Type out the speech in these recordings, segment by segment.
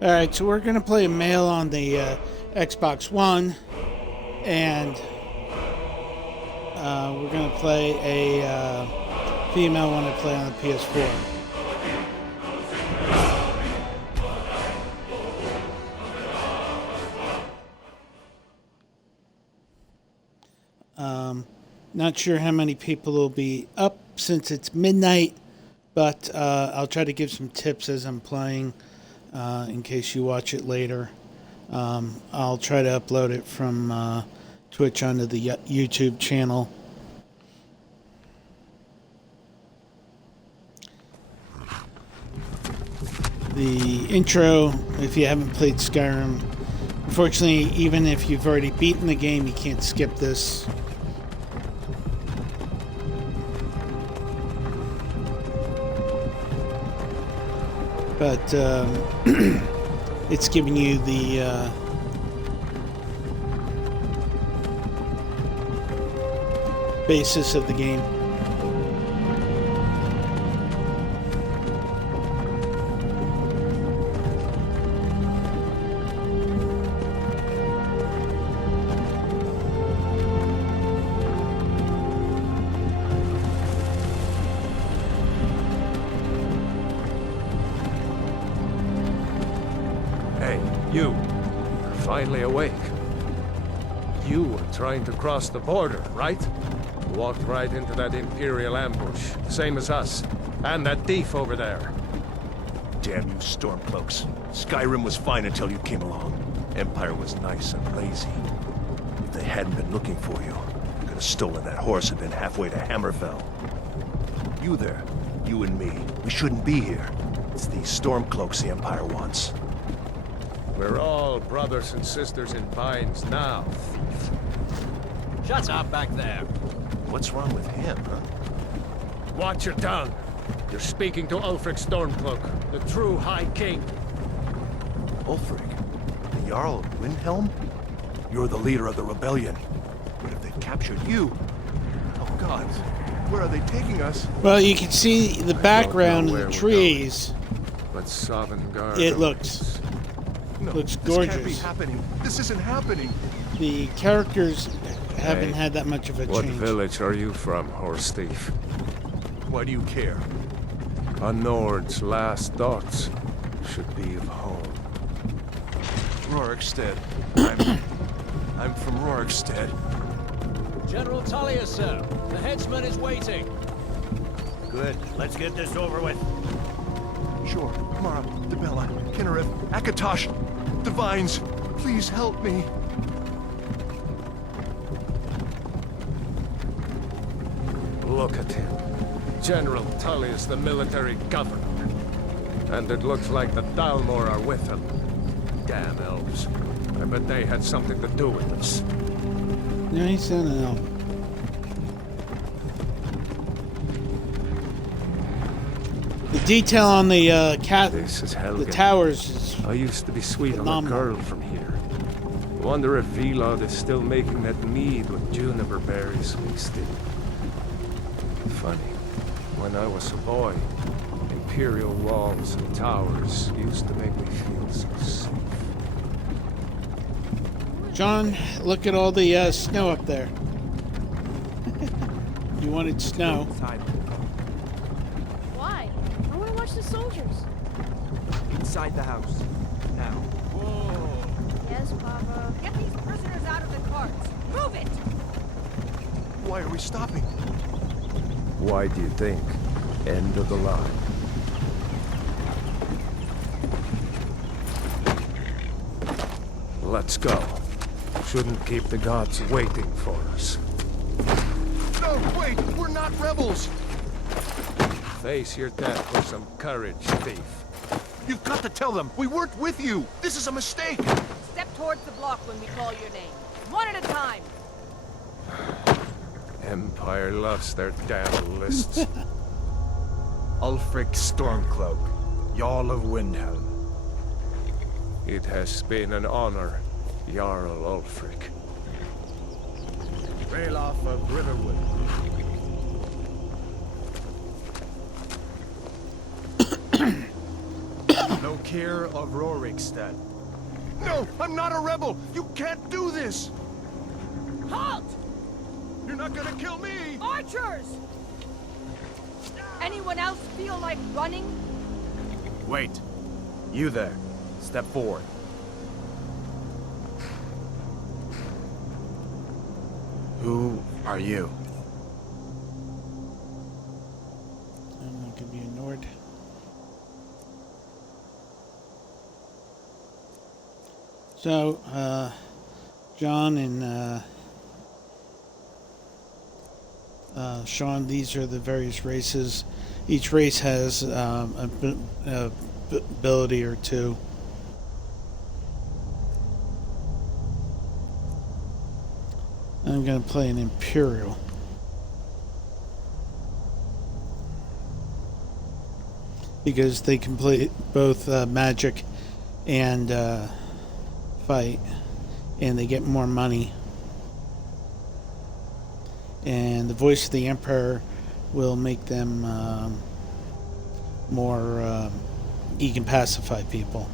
Alright, so we're going to play a male on the Xbox One, and we're going to play a female one to play on the PS4. Not sure how many people will be up since it's midnight, but I'll try to give some tips as I'm playing. In case you watch it later. I'll try to upload it from Twitch onto the YouTube channel. The intro, if you haven't played Skyrim, unfortunately, even if you've already beaten the game, you can't skip this. But it's giving you the basis of the game. You're finally awake. You were trying to cross the border, right? Walked right into that Imperial ambush, same as us. And that thief over there. Damn you Stormcloaks. Skyrim was fine until you came along. Empire was nice and lazy. If they hadn't been looking for you, you could have stolen that horse and been halfway to Hammerfell. You there, you and me, we shouldn't be here. It's these Stormcloaks the Empire wants. We're all brothers and sisters in binds now. Shut up back there. What's wrong with him, huh? Watch your tongue. You're speaking to Ulfric Stormcloak, the true High King. Ulfric? The Jarl of Windhelm? You're the leader of the rebellion. But if they've captured you... Oh God, where are they taking us? Well, you can see the background of the trees. But Sovngarde... It looks gorgeous. This can't be happening. This isn't happening. The characters haven't had that much of a What change. village are you from, horse thief? Why do you care? A Nord's last thoughts should be of home. Rorikstead. I'm from Rorikstead. General Tullius, sir. The headsman is waiting. Good. Let's get this over with. Sure. Mara, Debella, Kinnereth, Akatosh, Divines, please help me. Look at him. General Tullius, the military governor. And it looks like the Dalmor are with him. Damn elves. I bet they had something to do with this. No, he's not an elf. The detail on the This is the towers is I used to be sweet on a phenomenal. girl from here. Wonder if Vilod is still making that mead with juniper berries mixed in. Funny. When I was a boy, Imperial walls and towers used to make me feel so safe. John, look at all the snow up there. You wanted snow. Why? I want to watch the soldiers. Inside the house. Now. Whoa! Yes, Papa. Get these prisoners out of the carts. Move it! Why are we stopping? Why do you think? End of the line. Let's go. Shouldn't keep the gods waiting for us. No, wait! We're not rebels! Face your death with some courage, thief. You've got to tell them! We weren't with you! This is a mistake! Step towards the block when we call your name. One at a time. Empire loves their damn lists. Ulfric Stormcloak, Jarl of Windhelm. It has been an honor, Jarl Ulfric. Ralof of Riverwood. No Valkyr of Rorikstead. No, I'm not a rebel! You can't do this! Halt! You're not gonna kill me! Archers! Anyone else feel like running? Wait. You there. Step forward. Who are you? I'm not gonna be ignored. So, John and Sean, these are the various races. Each race has a ability or two. I'm going to play an Imperial. Because they can play both magic and fight, and they get more money. And the voice of the Emperor will make them more. He can pacify people.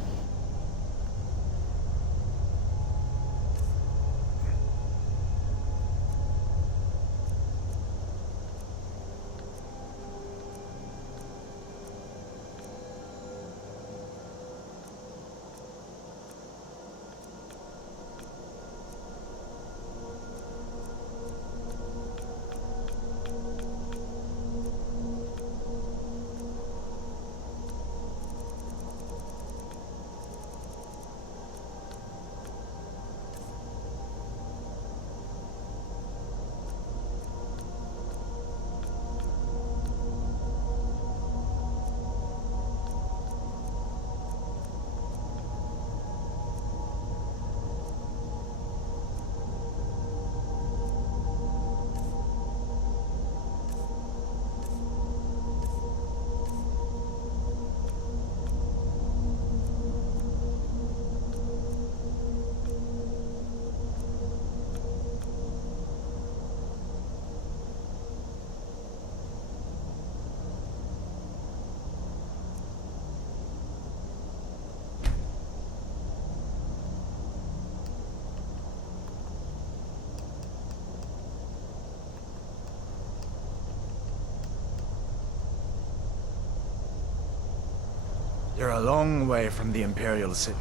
You're a long way from the Imperial City.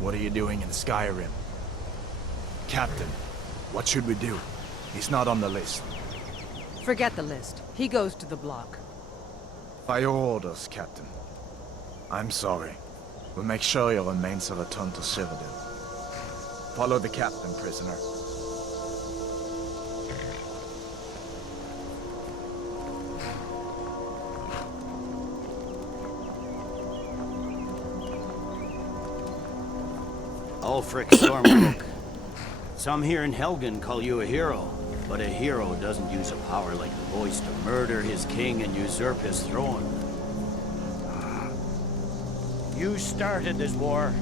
What are you doing in Skyrim? Captain, what should we do? He's not on the list. Forget the list. He goes to the block. By your orders, Captain. I'm sorry. We'll make sure your remains are returned to Citadel. Follow the captain, prisoner. Ulfric Stormcloak. Some here in Helgen call you a hero, but a hero doesn't use a power like the voice to murder his king and usurp his throne. You started this war,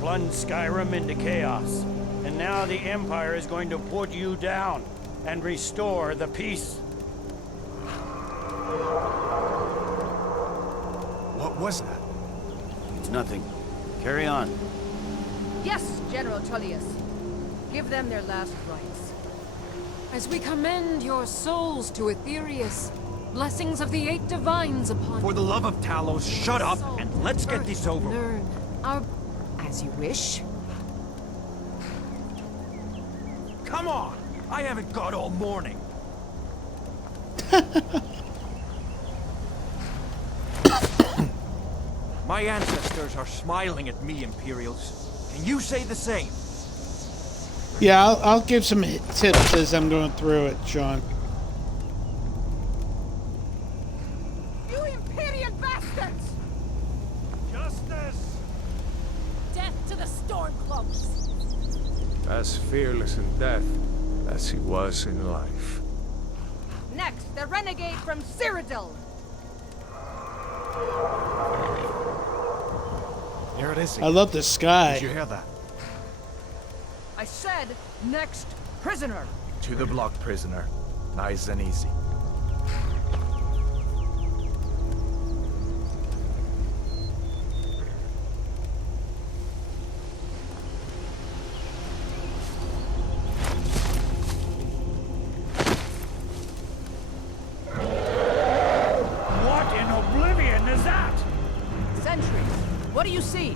plunged Skyrim into chaos, and now the Empire is going to put you down and restore the peace. What was that? It's nothing. Carry on. Yes, General Tullius. Give them their last rites. As we commend your souls to Aetherius, blessings of the 8 divines upon For the love of Talos, shut up soul, and let's get this over with. Learn our... As you wish. Come on! I haven't got all morning. My ancestors are smiling at me, Imperials. Can you say the same? Yeah, I'll give some tips as I'm going through it, Sean. You Imperial bastards! Justice! Death to the Stormcloaks! As fearless in death as he was in life. Next, the renegade from Cyrodiil. Here it is. I love the Did you sky. hear that? I said, next prisoner. To the block, prisoner. Nice and easy. Sentry, what do you see?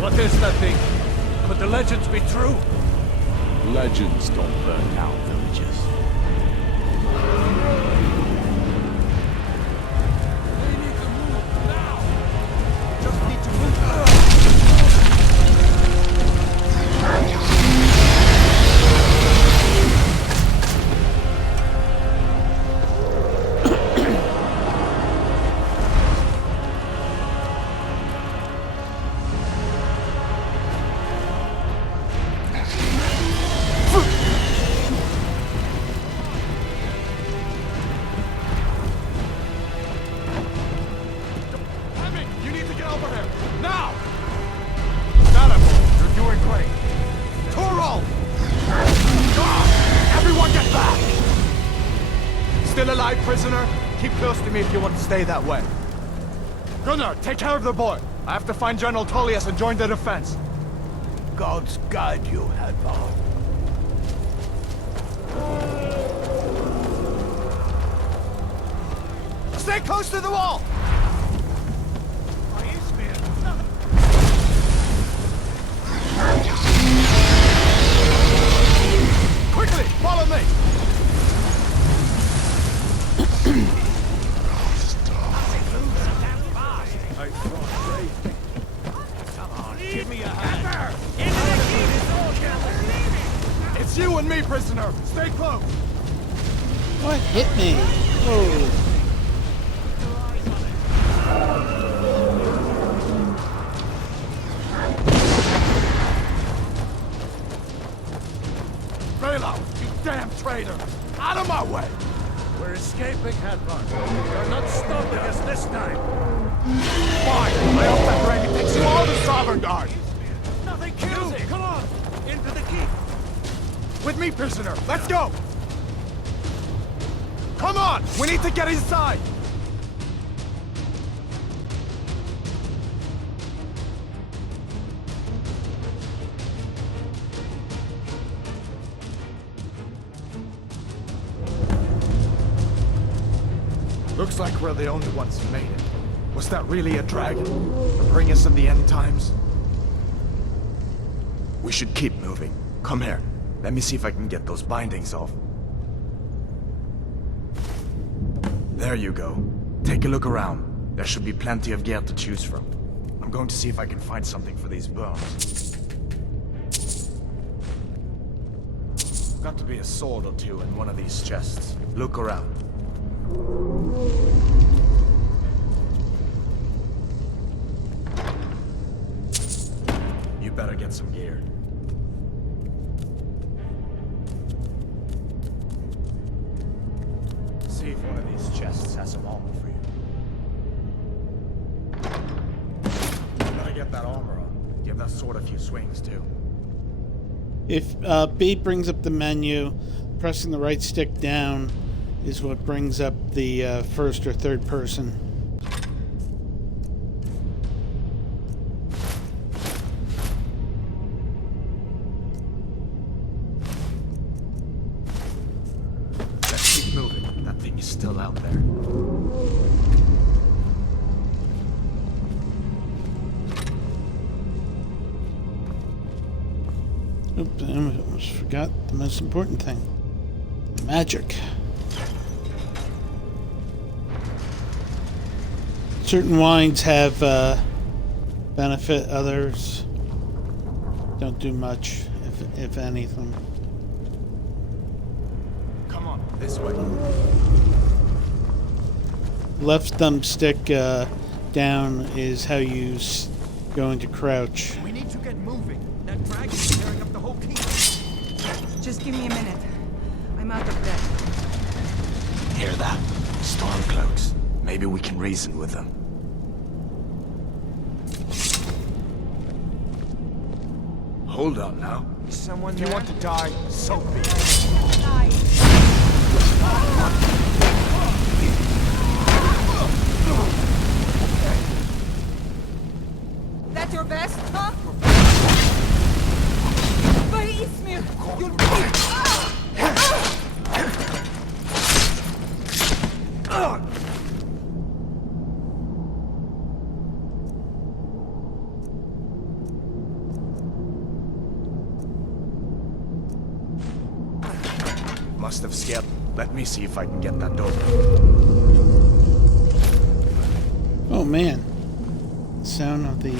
What is that thing? Could the legends be true? Legends don't burn down villages. We need to move now! Just need to move. You need to get over here! Now! You're doing great. Toro! God! Everyone get back! Still alive, prisoner? Keep close to me if you want to stay that way. Gunnar, take care of the boy. I have to find General Tullius and join the defense. Gods guide you, Hadvar. Stay close to the wall! Quickly, follow me! Give me a hand. It's you and me, prisoner! Stay close! What hit me? Oh. Raylo, you damn traitor! Out of my way! We're escaping, Hadvar. You're not stopping us this time. Fine! I hope that dragon takes you all to Sovereign Guard! Nothing kills it. Come on, into the keep. With me, prisoner! Let's go! Come on! We need to get inside! Looks like we're the only ones who made it. Was that really a dragon? To bring us in the end times? We should keep moving. Come here. Let me see if I can get those bindings off. There you go. Take a look around. There should be plenty of gear to choose from. I'm going to see if I can find something for these bones. Got to be a sword or two in one of these chests. Look around. You better get some gear. See if one of these chests has some armor for you. Better get that armor on. Give that sword a few swings, too. If B brings up the menu, pressing the right stick down is what brings up the first or third person. Let's keep moving. That thing is still out there. Oops, I almost forgot the most important thing. Magic. Certain wines have benefit, others don't do much, if anything. Come on, this way. Left thumbstick down is how you go into crouch. We need to get moving. That dragon is tearing up the whole keep. Just give me a minute. I'm out of breath. Hear that? Stormcloaks. Maybe we can reason with them. Hold up now. Someone If you there? want to die, so be it. That's your best, huh? Ismir, Must have skipped. Let me see if I can get that door. Oh man. Sound of the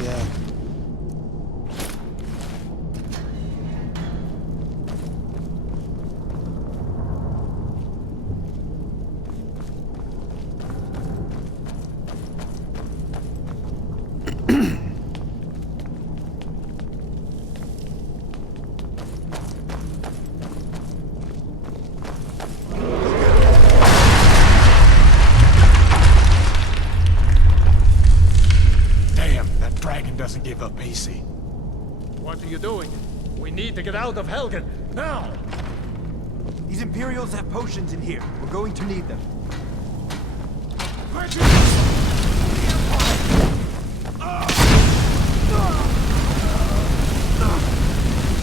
Doesn't give up easy. What are you doing? We need to get out of Helgen, now! These Imperials have potions in here. We're going to need them.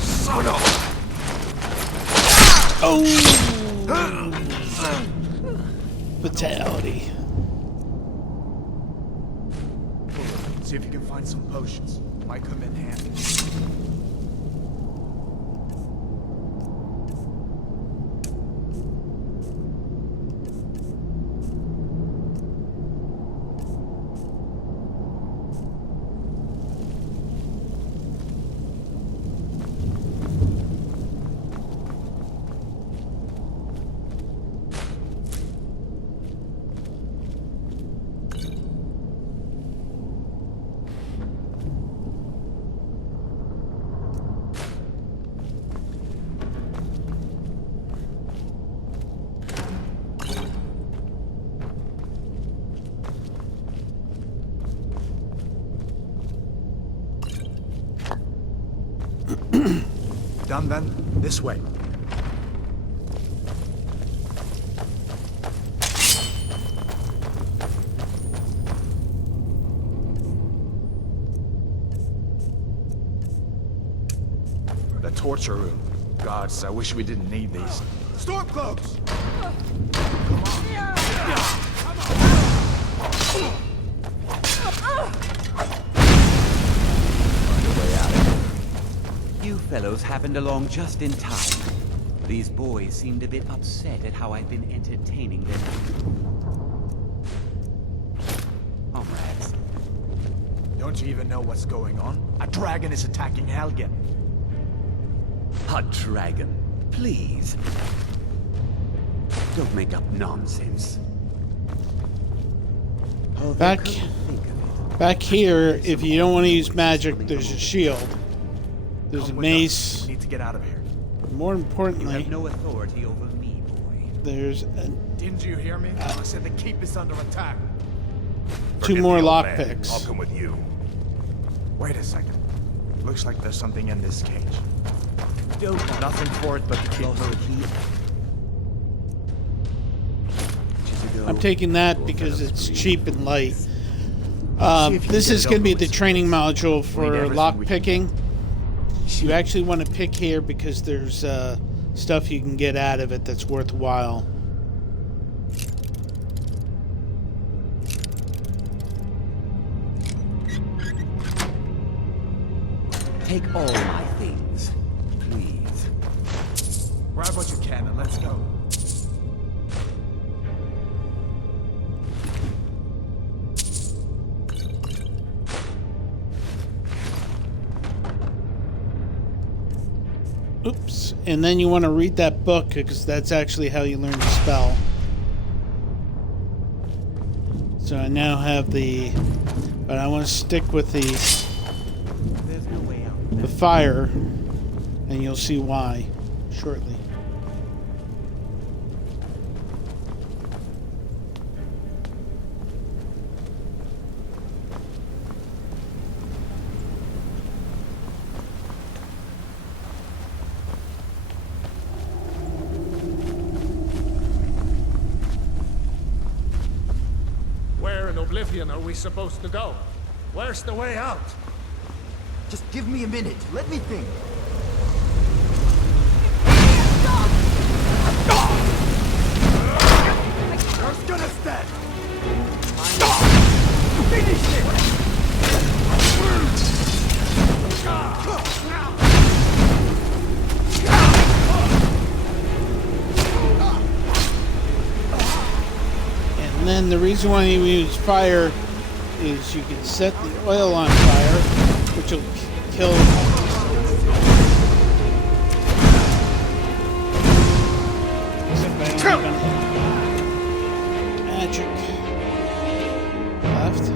Son of... oh! Fatality. See if you can find some potions. Might come in handy. Done then? This way. The torture room. Gods, I wish we didn't need these. Stormcloaks! You fellows happened along just in time. These boys seemed a bit upset at how I've been entertaining them. Comrades. Don't you even know what's going on? A dragon is attacking Helgen. A dragon. Please. Don't make up nonsense. Back here, if you don't want to use magic, there's a shield. There's a Come with us. mace. We need to get out of here. More You importantly, have no authority over me, boy. there's Didn't you hear me? I said the keep is under attack. two more lockpicks. I'll come with you. Wait a second. Looks like there's something in this cage. Don't Nothing for it but to keep lost the moving. key. Ages ago, I'm taking that your because fellows it's breathed. cheap and light. See if you This can is get going to be over the with training this. module Read for everything lock we can picking. You actually want to pick here because there's stuff you can get out of it that's worthwhile. Take all my things, please. Grab what you can and let's go. Oops. And then you want to read that book because that's actually how you learn the spell. So I now have the... But I want to stick with There's no way out. the fire, and you'll see why shortly. direction are we supposed to go? Where's the way out? Just give me a minute. Let me think. Where's gonna stand? Finish it! And then the reason why you use fire is you can set the oil on fire, which will kill. Except I don't have any magic left.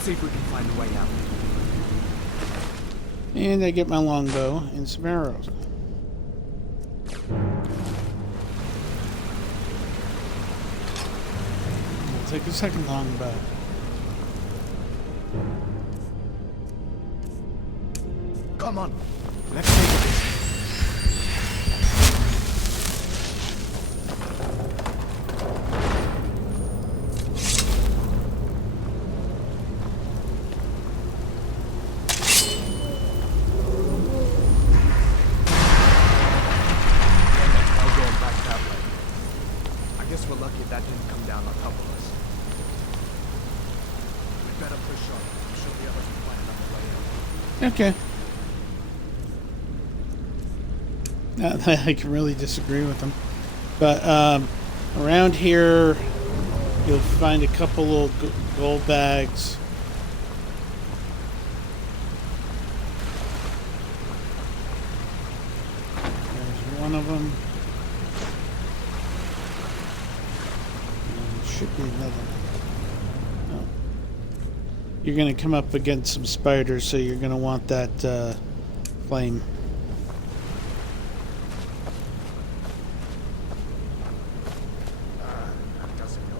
See if we can find a way out. And I get my longbow and some arrows. I'll take a second longbow. Come on, let's take it. We're lucky that didn't come down on top of us. We better push on. I'm sure the others will find another way out. Okay. I can really disagree with them. But around here, you'll find a couple little gold bags. There's one of them. Should be another one. Oh. You're going to come up against some spiders, so you're going to want that flame. That doesn't go.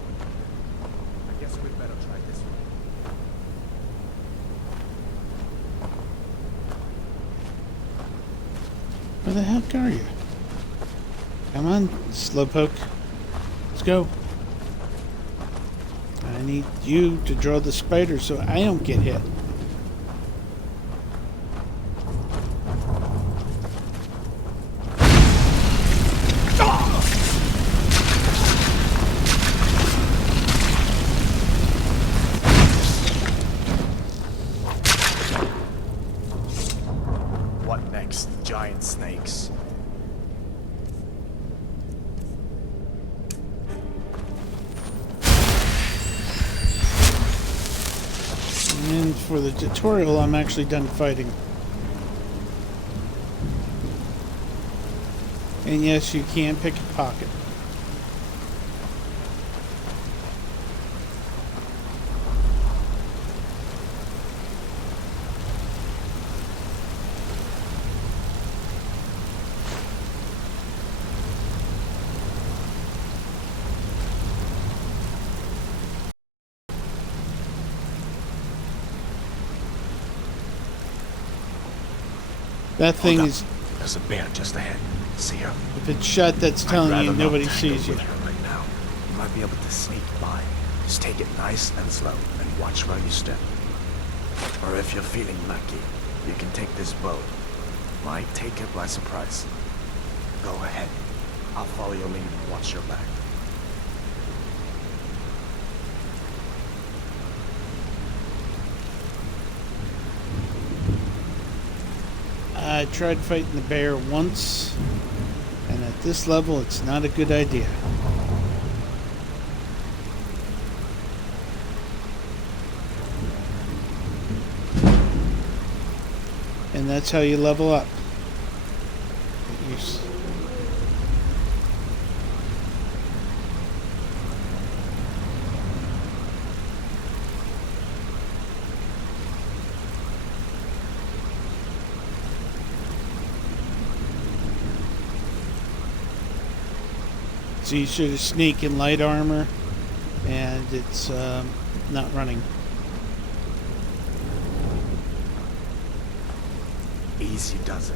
I guess we'd better try this one. Where the heck are you? Come on, Slowpoke. Let's go. I need you to draw the spider so I don't get hit. What next? Giant snakes. And for the tutorial, I'm actually done fighting. And yes, you can pick a pocket. That thing is... There's a bear just ahead. See her? If it's shut, that's telling you nobody sees you. Right now. You might be able to sneak by. Just take it nice and slow and watch where you step. Or if you're feeling lucky, you can take this boat. Might take it by surprise. Go ahead. I'll follow your lead and watch your back. I tried fighting the bear once, and at this level, it's not a good idea. And that's how you level up. So you should sneak in light armor, and it's not running. Easy does it.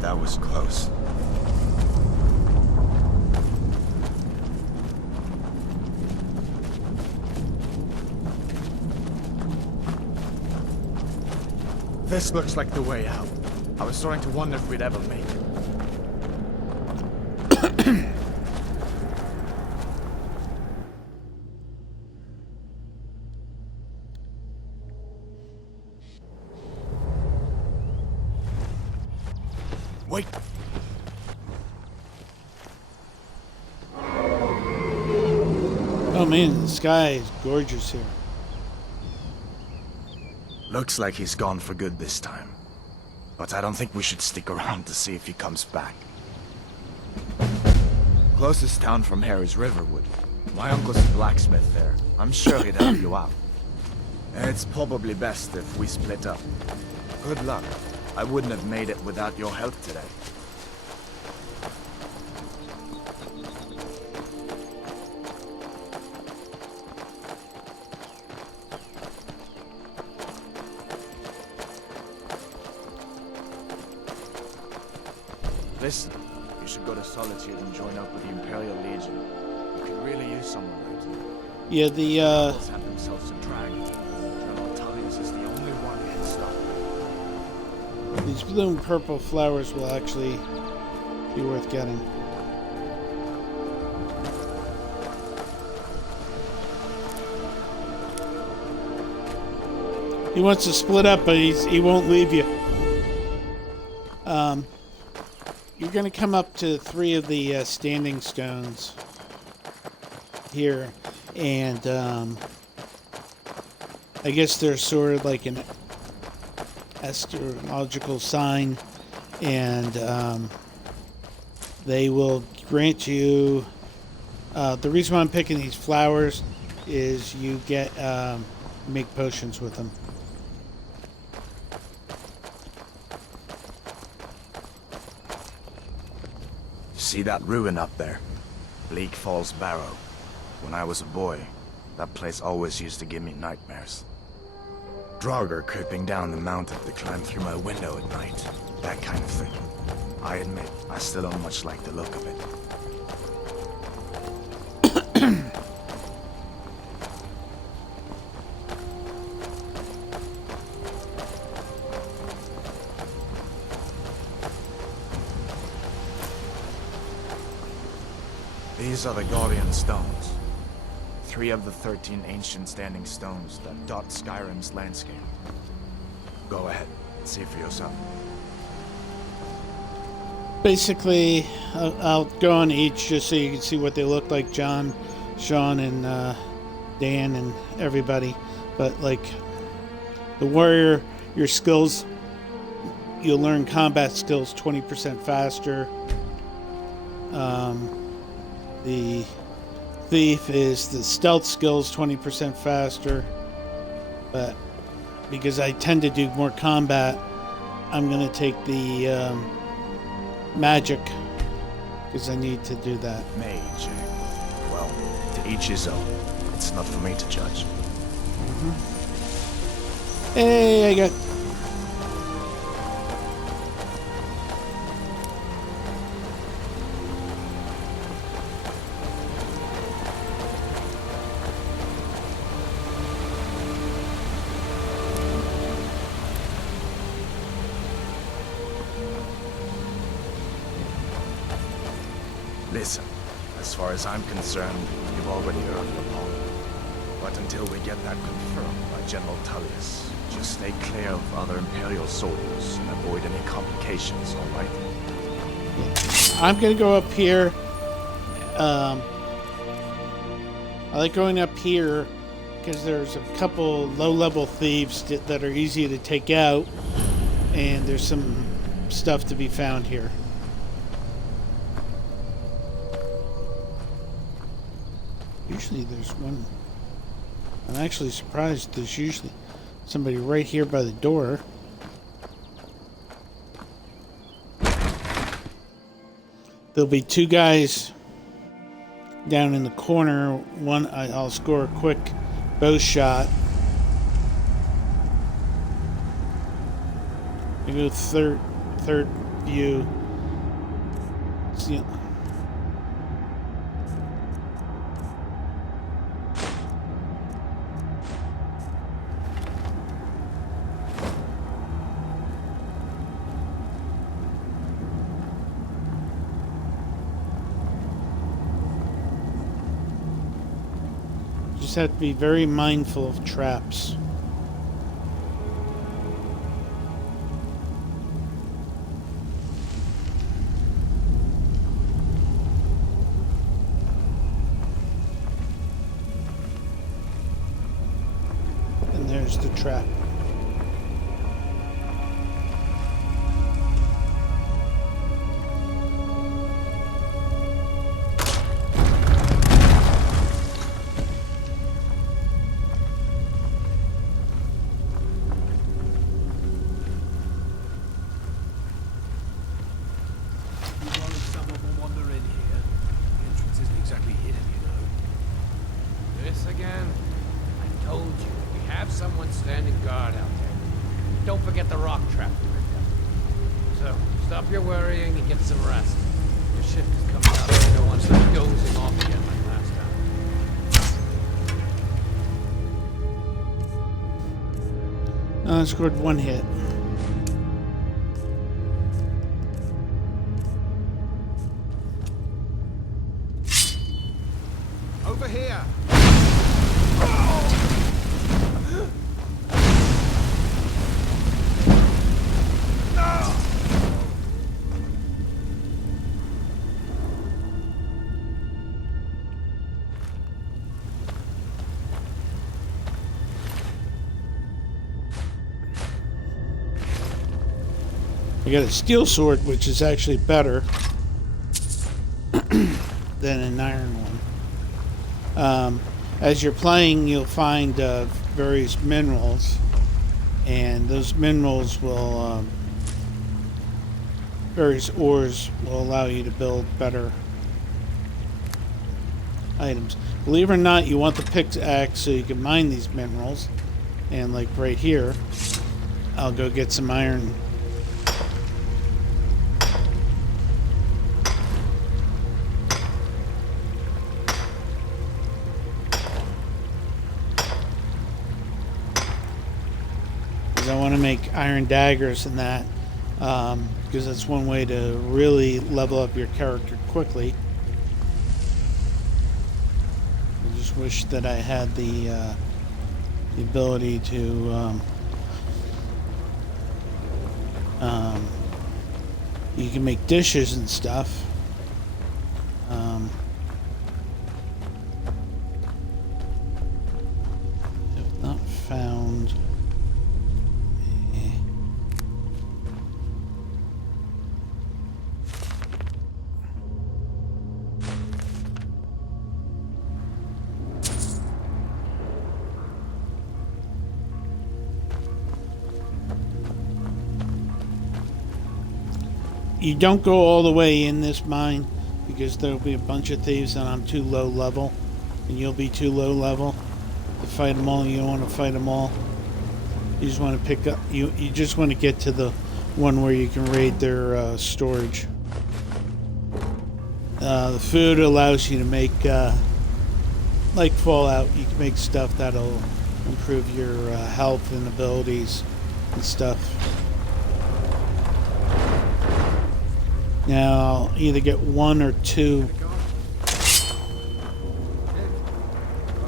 That was close. This looks like the way out. I was starting to wonder if we'd ever make it. Wait! Oh man, the sky is gorgeous here. Looks like he's gone for good this time. But I don't think we should stick around to see if he comes back. Closest town from here is Riverwood. My uncle's a blacksmith there. I'm sure he'd help you out. It's probably best if we split up. Good luck. I wouldn't have made it without your help today. Listen, you should go to Solitude and join up with the Imperial Legion. You could really use someone like you. Yeah, the Rebels have themselves a dragon. General Tullius is the only one who can stop them. these blue and purple flowers will actually be worth getting. He wants to split up, but he won't leave you. You're going to come up to 3 of the standing stones here, and I guess they're sort of like an astrological sign, and they will grant you. The reason why I'm picking these flowers is you get make potions with them. See that ruin up there? Bleak Falls Barrow. When I was a boy, that place always used to give me nightmares. Draugr creeping down the mountain to climb through my window at night. That kind of thing. I admit, I still don't much like the look of it. These are the Guardian Stones. 3 of the 13 ancient standing stones that dot Skyrim's landscape. Go ahead, see for yourself. Basically, I'll go on each just so you can see what they look like. John, Sean, and Dan, and everybody. But like the warrior, your skills, you'll learn combat skills 20% faster. The thief is the stealth skills 20% faster, but because I tend to do more combat, I'm going to take the magic because I need to do that. Mage. Well, to each his own. It's not for me to judge. Hey, I got... Listen, as far as I'm concerned, you've already earned your palm. But until we get that confirmed by General Tullius, just stay clear of other Imperial soldiers and avoid any complications, alright? I'm going to go up here. I like going up here because there's a couple low-level thieves that are easy to take out, and there's some stuff to be found here. Usually there's one. I'm actually surprised there's usually somebody right here by the door. There'll be two guys down in the corner. One, I'll score a quick bow shot. I go third view. See. Just have to be very mindful of traps. And there's the trap. Someone standing guard out there. Don't forget the rock trap we rigged up. So, stop your worrying and get some rest. Your shift is coming up and you don't want to start dozing off again like last time. I scored one hit. Over here! I got a steel sword, which is actually better than an iron one. As you're playing, you'll find various minerals, and those minerals will, various ores will allow you to build better items. Believe it or not, you want the pickaxe so you can mine these minerals, and like right here, I'll go get some iron. I want to make iron daggers and that, because that's one way to really level up your character quickly. I just wish that I had the ability to you can make dishes and stuff. Have not found. You don't go all the way in this mine because there'll be a bunch of thieves and I'm too low level and you'll be too low level to fight them all. You don't want to fight them all. You just want to pick up, you just want to get to the one where you can raid their storage. The food allows you to make, like Fallout, you can make stuff that'll improve your health and abilities and stuff. Now, I'll either get one or two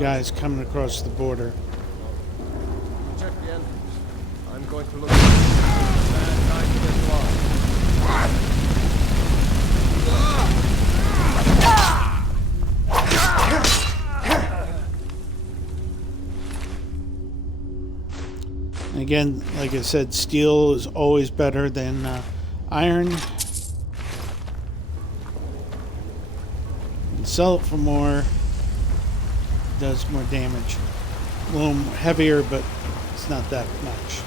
guys coming across the border. Check the entrance. I'm going to look at the bad side of this wall. Again, like I said, steel is always better than iron. And sell it for more. Does more damage. A little heavier, but it's not that much.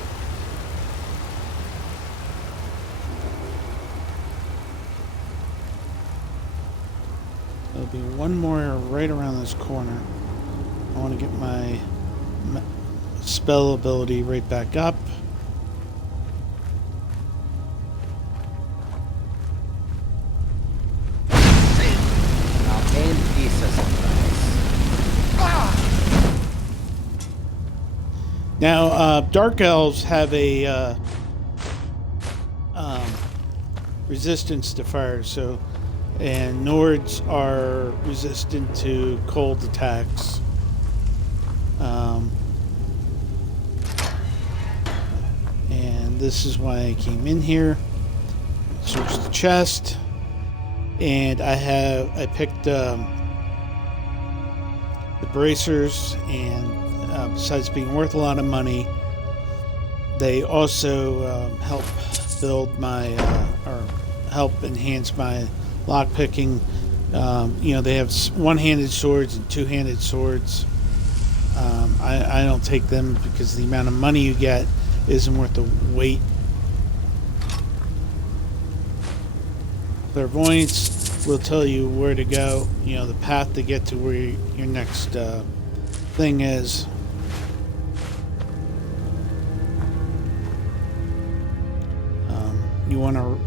There'll be one more right around this corner. I want to get my spell ability right back up. Now, Dark Elves have a resistance to fire, so, and Nords are resistant to cold attacks. And this is why I came in here. Search the chest, and I picked the bracers, and besides being worth a lot of money, they also help build my or help enhance my lockpicking. You know, they have one-handed swords and two-handed swords. I don't take them because the amount of money you get isn't worth the weight. Clairvoyance will tell you where to go, you know, the path to get to where your next thing is. You want to,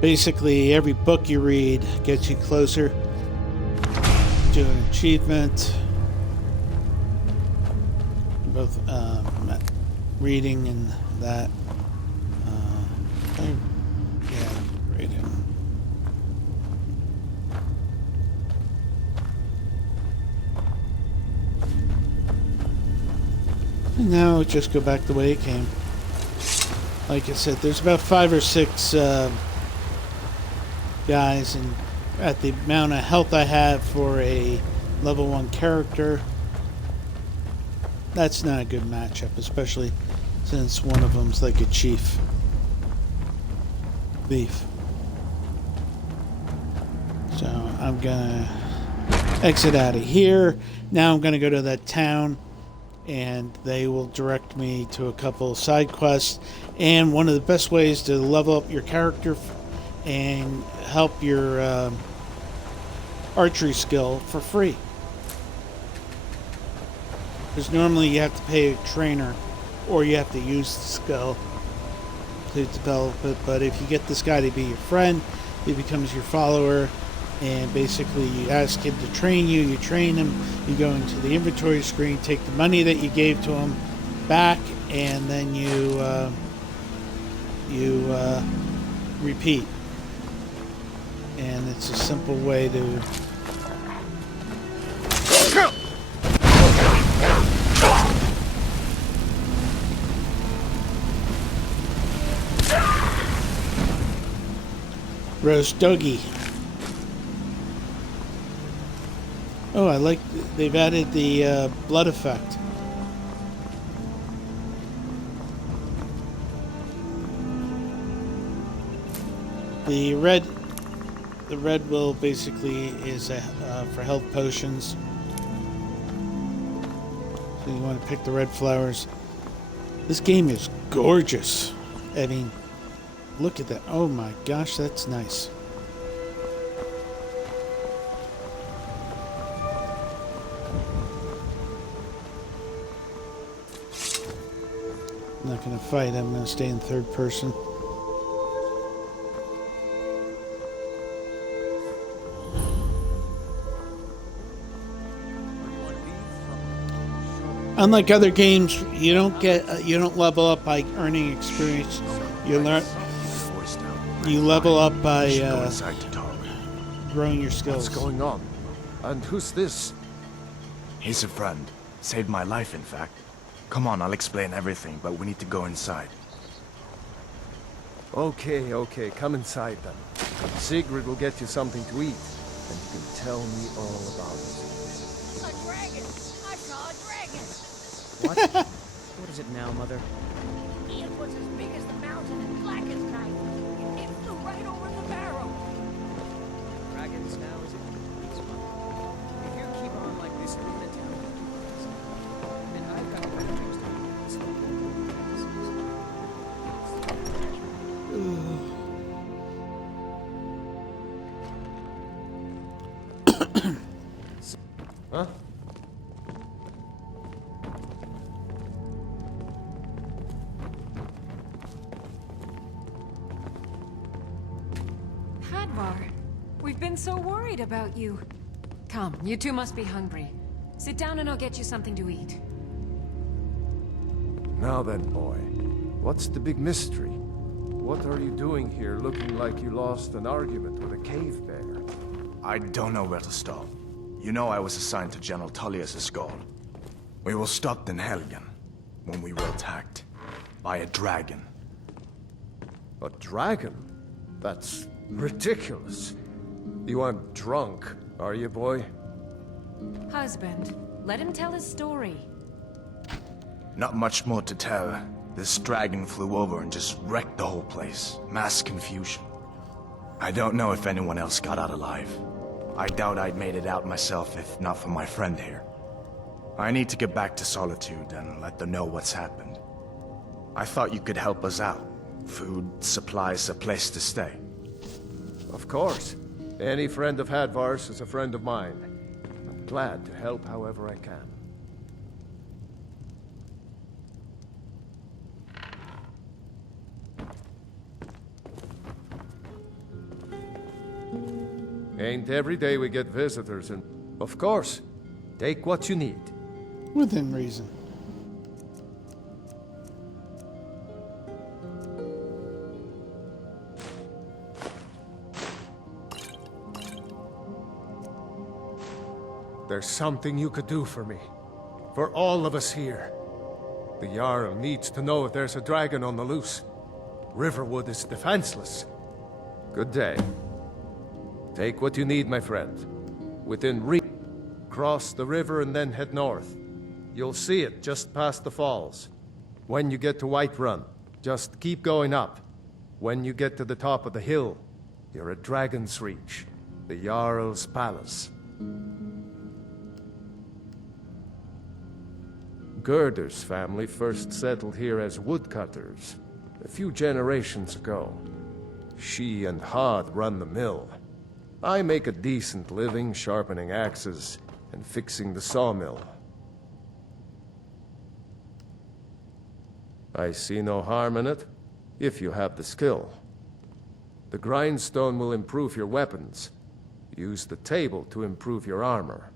basically every book you read gets you closer to an achievement. Both reading and that. Yeah, reading. And now just go back the way it came. Like I said, there's about 5 or 6 guys, and at the amount of health I have for a level 1 character, that's not a good matchup, especially since one of them's like a chief thief. So I'm gonna exit out of here. Now I'm gonna go to that town, and they will direct me to a couple of side quests. And one of the best ways to level up your character and help your archery skill for free. Because normally you have to pay a trainer, or you have to use the skill to develop it. But if you get this guy to be your friend, he becomes your follower, and basically you ask him to train you, you train him, you go into the inventory screen, take the money that you gave to him back, and then you repeat. And it's a simple way to roast doggy. Oh, I like, they've added the blood effect. The red will basically is for health potions. So you want to pick the red flowers. This game is gorgeous. I mean, look at that. Oh my gosh, that's nice. I'm not going to fight. I'm going to stay in third person. Unlike other games, you don't level up by earning experience. You level up by growing your skills. What's going on? And who's this? He's a friend. Saved my life, in fact. Come on, I'll explain everything, but we need to go inside. Okay, come inside then. Sigrid will get you something to eat, and you can tell me all about it. A dragon! I saw a dragon! What? What is it now, Mother? It was as big as the mountain and black as night. It flew right over the barrel. Dragons now, is it? Yes, Mother. If you keep on like this, we're gonna tell you. And I've got better things to do. Huh? Hadvar, we've been so worried about you. Come, you two must be hungry. Sit down and I'll get you something to eat. Now then, boy. What's the big mystery? What are you doing here looking like you lost an argument with a cave bear? I don't know where to start. You know I was assigned to General Tullius' guard. We were stopped in Helgen when we were attacked by a dragon. A dragon? That's ridiculous. You aren't drunk, are you, boy? Husband, let him tell his story. Not much more to tell. This dragon flew over and just wrecked the whole place. Mass confusion. I don't know if anyone else got out alive. I doubt I'd made it out myself if not for my friend here. I need to get back to Solitude and let them know what's happened. I thought you could help us out. Food, supplies, a place to stay. Of course. Any friend of Hadvar's is a friend of mine. I'm glad to help however I can. Ain't every day we get visitors, and of course, take what you need. Within reason. There's something you could do for me. For all of us here. The Jarl needs to know if there's a dragon on the loose. Riverwood is defenseless. Good day. Take what you need, my friend. Within reach. Cross the river and then head north. You'll see it just past the falls. When you get to Whiterun, just keep going up. When you get to the top of the hill, you're at Dragon's Reach, the Jarl's palace. Gerder's family first settled here as woodcutters a few generations ago. She and Hod run the mill. I make a decent living sharpening axes and fixing the sawmill. I see no harm in it, if you have the skill. The grindstone will improve your weapons. Use the table to improve your armor.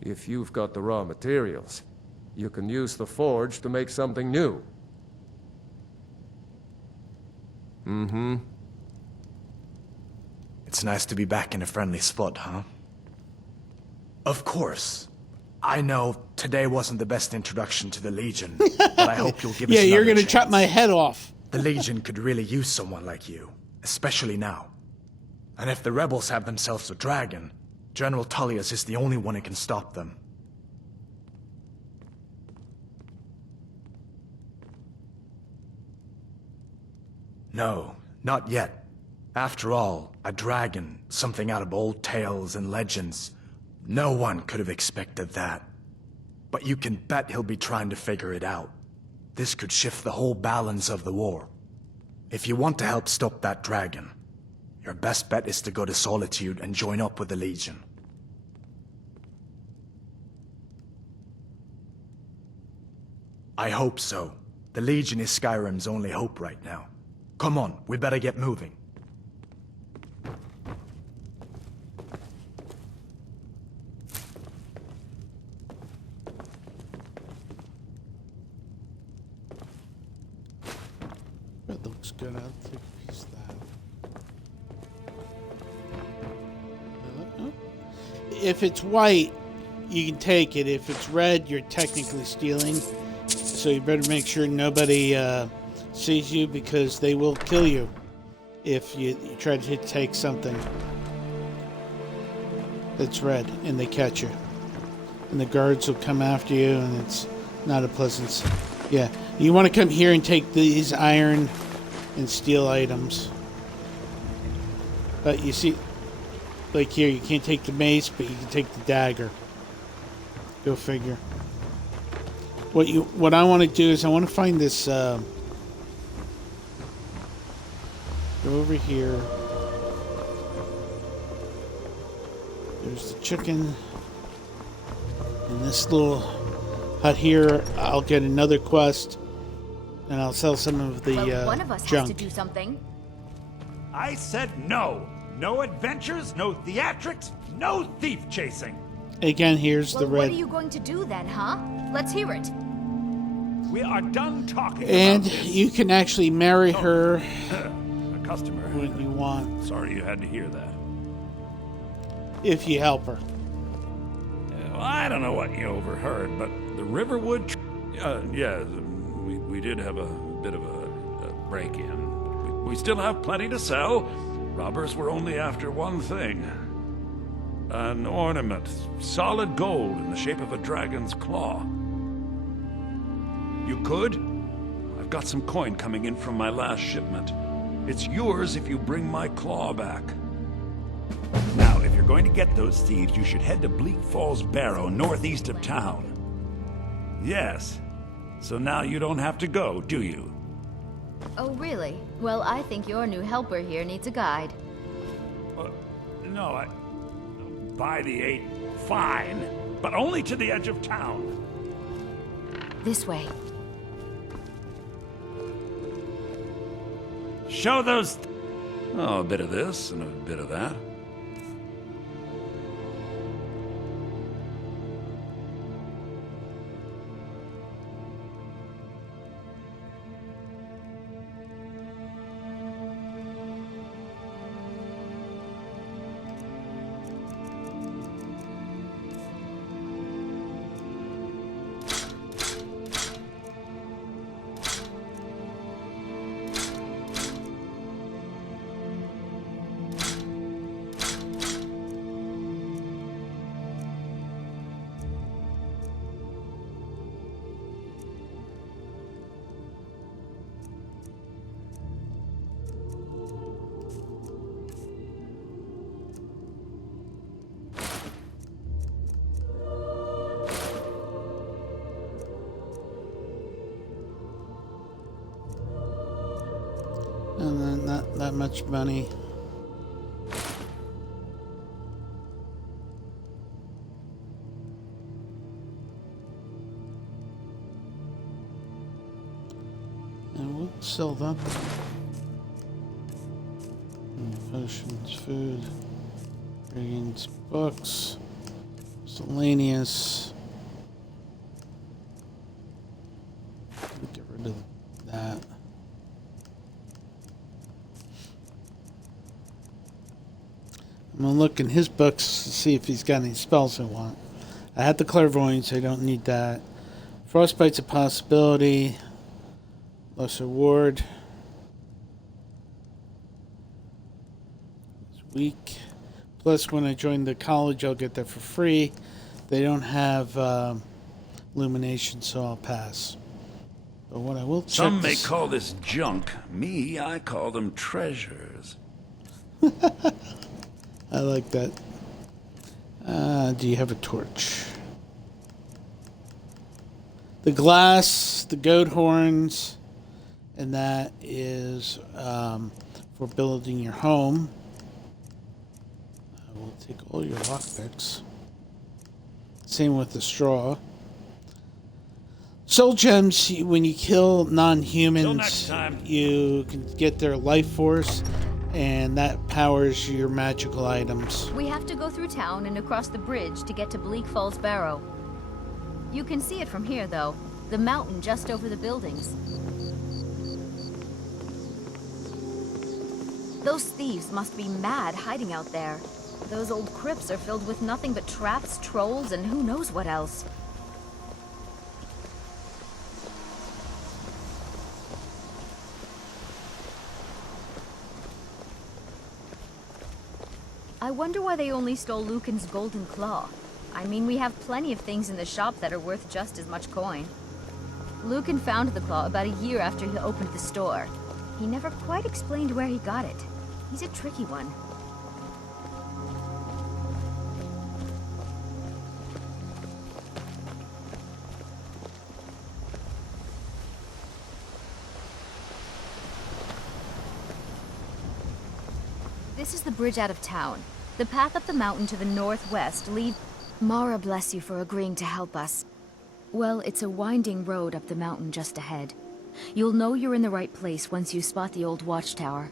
If you've got the raw materials, you can use the forge to make something new. Mm-hmm. It's nice to be back in a friendly spot, huh? Of course. I know today wasn't the best introduction to the Legion, but I hope you'll give us Yeah, you're another gonna chop chance. my head off. The Legion could really use someone like you, especially now. And if the rebels have themselves a dragon, General Tullius is the only one who can stop them. No, not yet. After all, a dragon, something out of old tales and legends. No one could have expected that. But you can bet he'll be trying to figure it out. This could shift the whole balance of the war. If you want to help stop that dragon, your best bet is to go to Solitude and join up with the Legion. I hope so. The Legion is Skyrim's only hope right now. Come on, we better get moving. That looks good. I'll take a piece of that. Oh. If it's white, you can take it. If it's red, you're technically stealing. So you better make sure nobody sees you, because they will kill you if you try to take something that's red and they catch you. And the guards will come after you, and it's not a pleasant Yeah, you want to come here and take these iron and steel items. But you see, like here, you can't take the mace, but you can take the dagger. Go figure. What I want to do is I want to find this. Go over here. There's the chicken. And this little hut here, I'll get another quest, and I'll sell some of the Well, one of us junk. has to do something. I said no. No adventures, no theatrics, no thief chasing. Again, here's Well, the red. what are you going to do then, huh? Let's hear it. We are done talking And about this. you can actually marry her A customer. when you want, Sorry you had to hear that. if you help her. Well, I don't know what you overheard, but the Riverwood... yeah, we did have a bit of a break-in. We still have plenty to sell. Robbers were only after one thing. An ornament, solid gold in the shape of a dragon's claw. You could? I've got some coin coming in from my last shipment. It's yours if you bring my claw back. Now, if you're going to get those thieves, you should head to Bleak Falls Barrow, northeast of town. Yes. So now you don't have to go, do you? Oh, really? Well, I think your new helper here needs a guide. No, by the 8, fine. But only to the edge of town. This way. Show those... Oh, a bit of this and a bit of that. And then not that much money. And we'll sell that. Potions, food, ingredients, books, miscellaneous. Get rid of that. I'm gonna look in his books to see if he's got any spells I want. I had the clairvoyance, I don't need that. Frostbite's a possibility. Lesser ward. It's weak. Plus, when I join the college, I'll get that for free. They don't have illumination, so I'll pass. But what I will check. Some may call this junk. Me, I call them treasures. I like that. Do you have a torch? The glass, the goat horns, and that is for building your home. I will take all your lockpicks. Same with the straw. Soul gems, when you kill Till next non-humans, time. you can get their life force, and that powers your magical items. We have to go through town and across the bridge to get to Bleak Falls Barrow. You can see it from here, though. The mountain just over the buildings. Those thieves must be mad hiding out there. Those old crypts are filled with nothing but traps, trolls, and who knows what else. I wonder why they only stole Lucan's golden claw. I mean, we have plenty of things in the shop that are worth just as much coin. Lucan found the claw about a year after he opened the store. He never quite explained where he got it. He's a tricky one. This is the bridge out of town. The path up the mountain to the northwest leads... Mara bless you for agreeing to help us. Well, it's a winding road up the mountain just ahead. You'll know you're in the right place once you spot the old watchtower.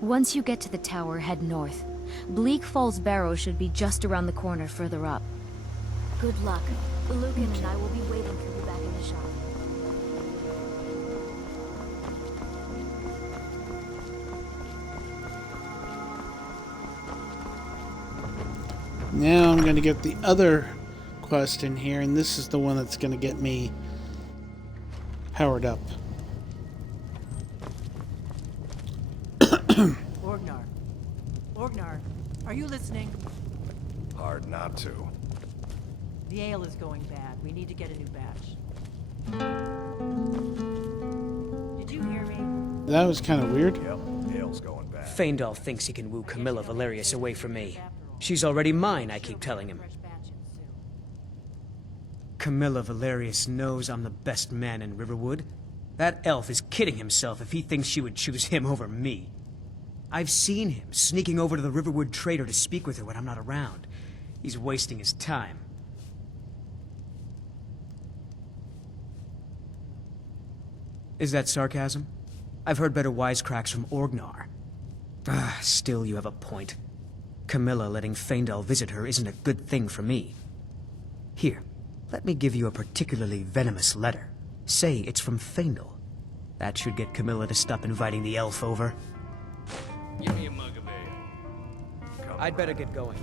Once you get to the tower, head north. Bleak Falls Barrow should be just around the corner further up. Good luck. Lucan and I will be waiting for you back in the shop. Now I'm going to get the other quest in here, and this is the one that's going to get me powered up. Orgnar. Orgnar, are you listening? Hard not to. The ale is going bad. We need to get a new batch. Did you hear me? That was kind of weird. Yep, ale's going bad. Feindal thinks he can woo Camilla Valerius away from me. She's already mine, I keep telling him. Camilla Valerius knows I'm the best man in Riverwood. That elf is kidding himself if he thinks she would choose him over me. I've seen him sneaking over to the Riverwood trader to speak with her when I'm not around. He's wasting his time. Is that sarcasm? I've heard better wisecracks from Orgnar. Ah, still you have a point. Camilla letting Feindal visit her isn't a good thing for me. Here, let me give you a particularly venomous letter. Say it's from Feindal. That should get Camilla to stop inviting the elf over. Give me a mug of ale. I'd better get going.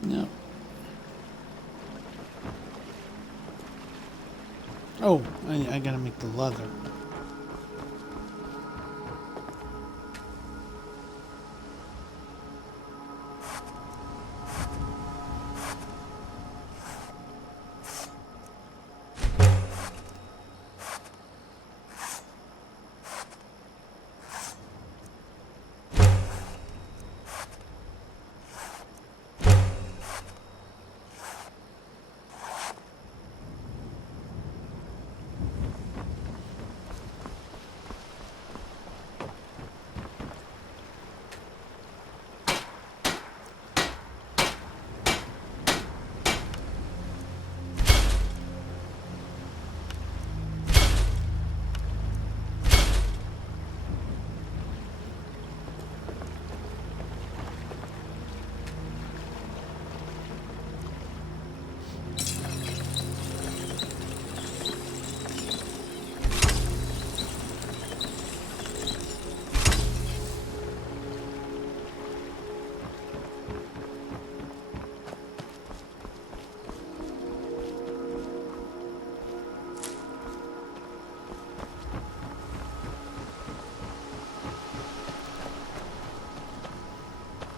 No. Oh, I gotta make the leather.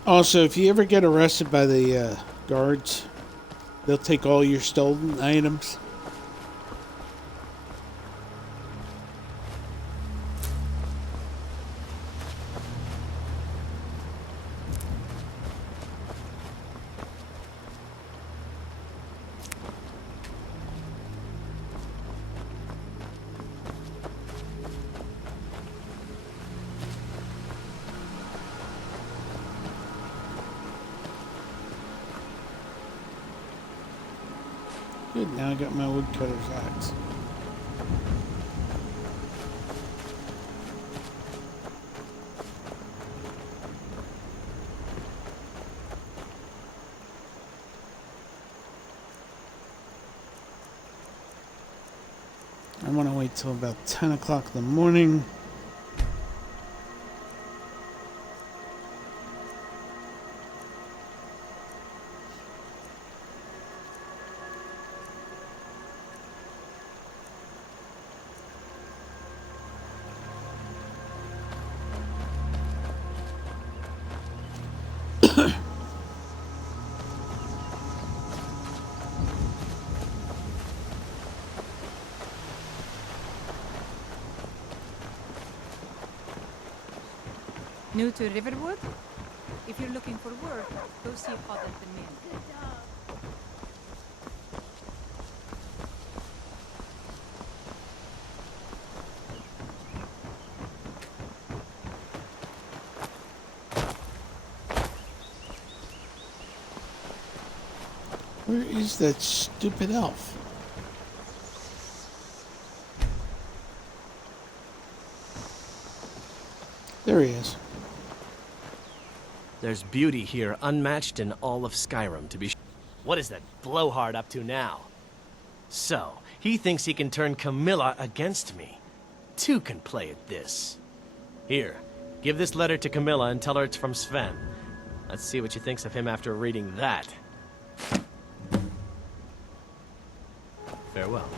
Also, if you ever get arrested by the guards, they'll take all your stolen items. Good, now I got my woodcutter's axe. I want to wait till about 10 o'clock in the morning. New to Riverwood? If you're looking for work, go see Pod at the mill. Where is that stupid elf? There he is. There's beauty here unmatched in all of Skyrim, to be sure. What is that blowhard up to now? So, he thinks he can turn Camilla against me. Two can play at this. Here, give this letter to Camilla and tell her it's from Sven. Let's see what she thinks of him after reading that. Farewell.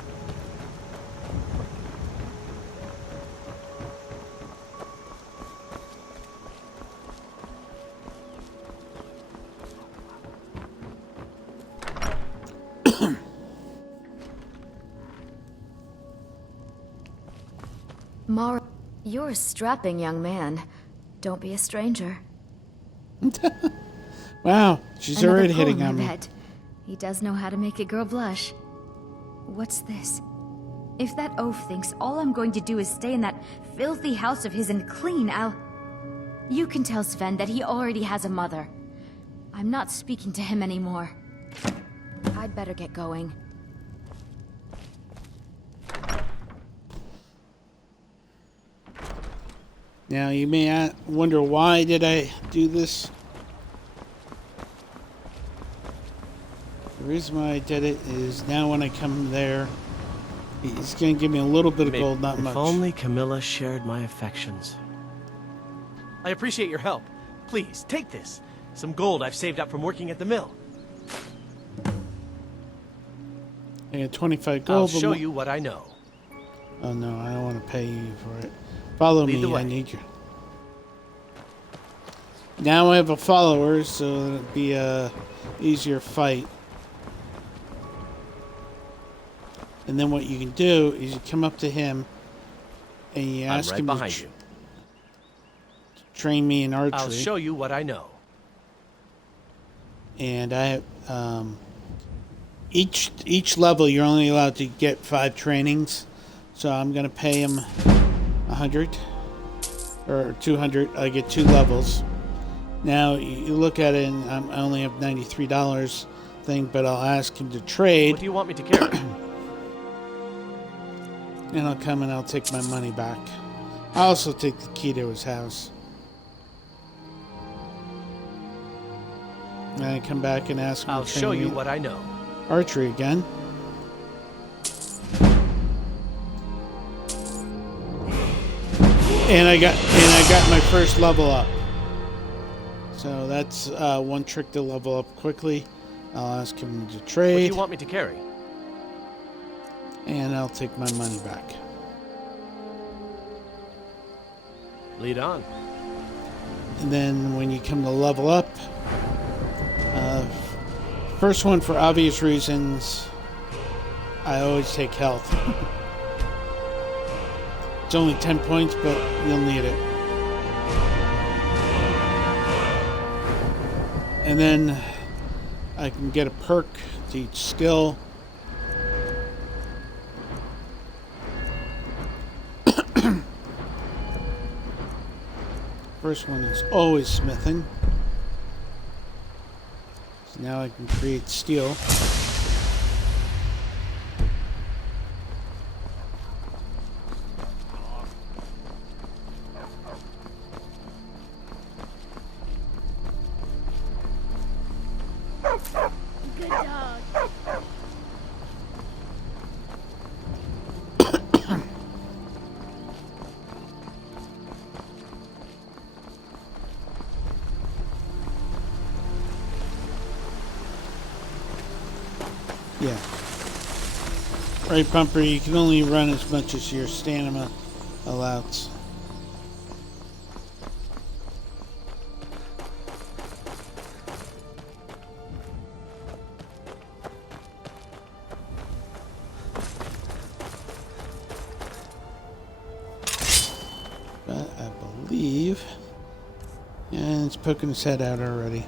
Mara, you're a strapping young man. Don't be a stranger. Wow, she's Another already hitting poem, on I me. bet. He does know how to make a girl blush. What's this? If that oaf thinks all I'm going to do is stay in that filthy house of his and clean, You can tell Sven that he already has a mother. I'm not speaking to him anymore. I'd better get going. Now you may wonder why did I do this. The reason why I did it is now when I come there, he's going to give me a little bit of gold, not much. If only Camilla shared my affections. I appreciate your help. Please, take this. Some gold I've saved up from working at the mill. I got 25 gold. I'll show you what I know. Oh no, I don't want to pay you for it. Follow Lead the me, way. I need you. Now I have a follower, so it'll be a easier fight. And then what you can do is you come up to him and you I'm ask right him to behind you. train me in archery. I'll show you what I know. And I each level you're only allowed to get 5 trainings. So I'm gonna pay him 100 or 200. I get 2 levels. Now you look at it, and I only have $93 thing, but I'll ask him to trade. What do you want me to carry? And I'll come and I'll take my money back. I'll also take the key to his house. And I come back and ask him I'll to train show me you what I know. archery again. And I got my first level up. So that's one trick to level up quickly. I'll ask him to trade. What do you want me to carry? And I'll take my money back. Lead on. And then when you come to level up, first one for obvious reasons, I always take health. It's only 10 points, but you'll need it. And then I can get a perk to each skill. First one is always smithing. So now I can create steel. Good dog. Yeah. Right, Bumper, you can only run as much as your stamina allows. But I believe... And it's poking its head out already.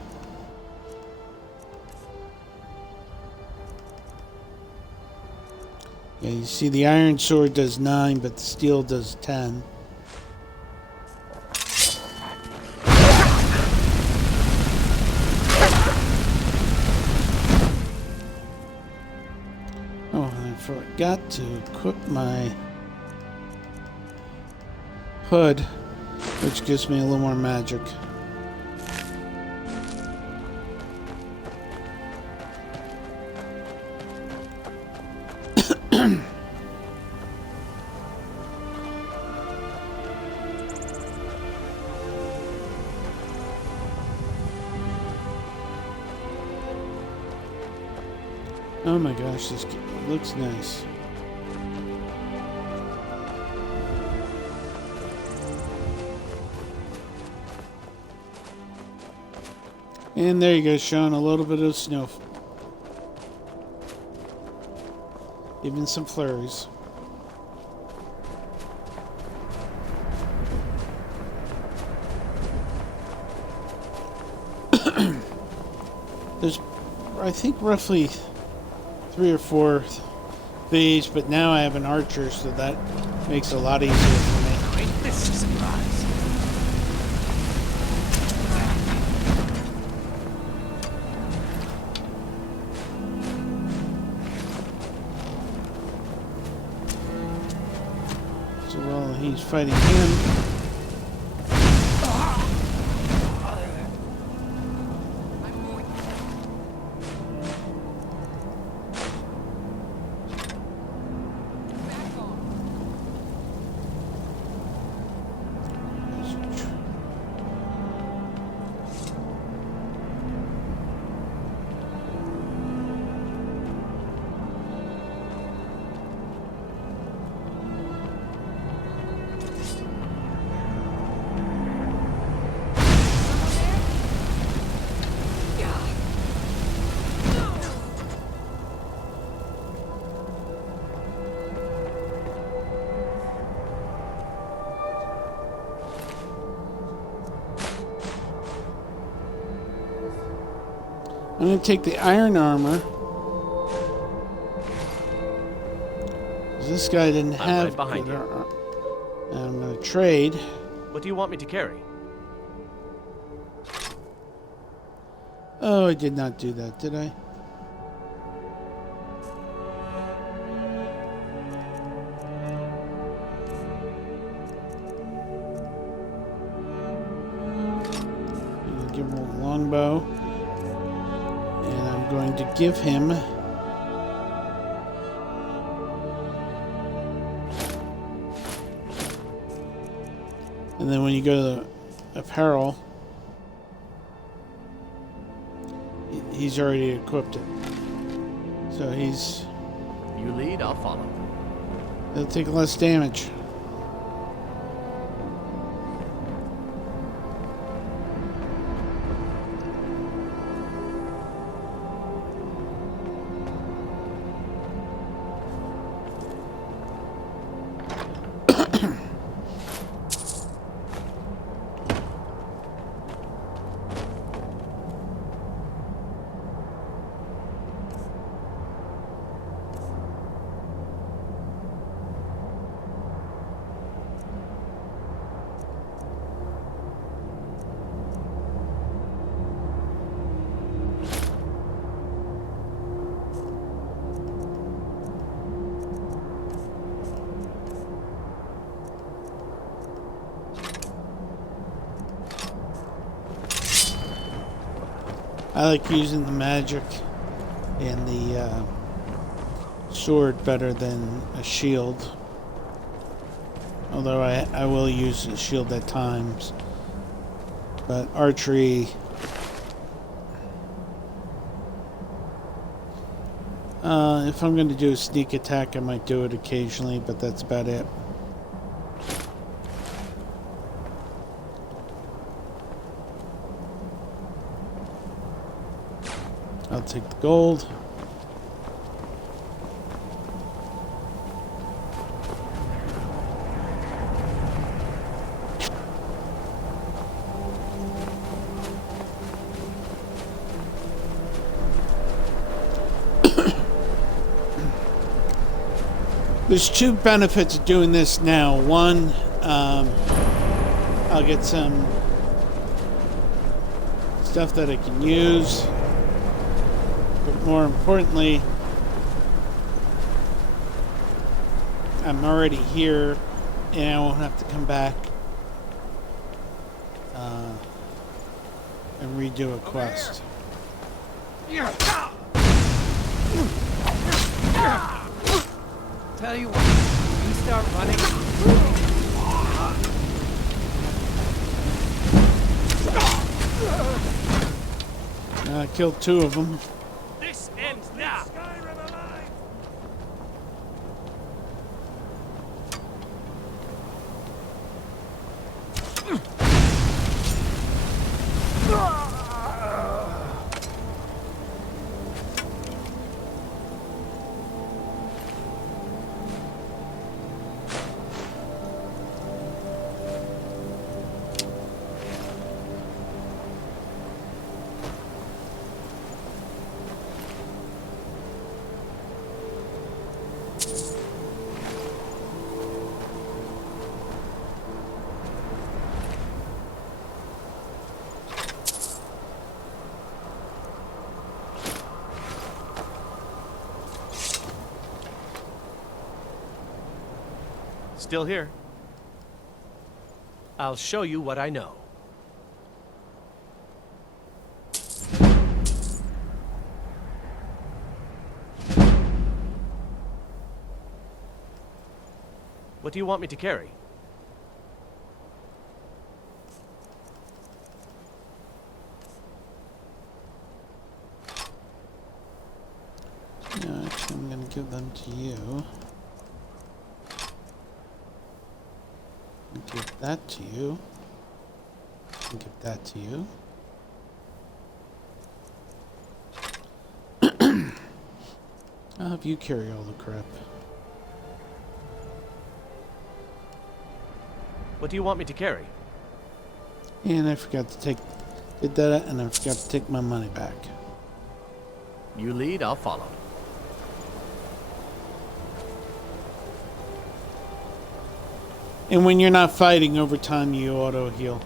Yeah, you see the iron sword does 9, but the steel does 10. Oh, I forgot to equip my hood, which gives me a little more magic. Oh my gosh, this looks nice. And there you go, showing a little bit of snow. Even some flurries. There's, I think, roughly 3 or 4 thieves, but now I have an archer, so that makes it a lot easier for me. Ain't this a surprise? So while he's fighting him, I'm going to take the iron armor. This guy didn't have right behind good you. armor. And I'm going to trade. What do you want me to carry? Oh, I did not do that, did I? I'm going to give him a longbow. And I'm going to give him and then when you go to the apparel, he's already equipped it. So You lead, I'll follow. he'll take less damage. I like using the magic and the sword better than a shield. Although I will use a shield at times. But archery... If I'm going to do a sneak attack, I might do it occasionally, but that's about it. I'll take the gold. There's two benefits of doing this now. One, I'll get some stuff that I can use. But more importantly, I'm already here and I won't have to come back and redo a quest. Tell you what, you start running. I killed two of them. This ends now. Skyrim alive! Still here. I'll show you what I know. What do you want me to carry? No, actually, I'm going to give them to you. Give that to you. And give that to you. I'll have you carry all the crap. What do you want me to carry? And I forgot to take... Did that, and I forgot to take my money back. You lead, I'll follow. And when you're not fighting, over time you auto heal.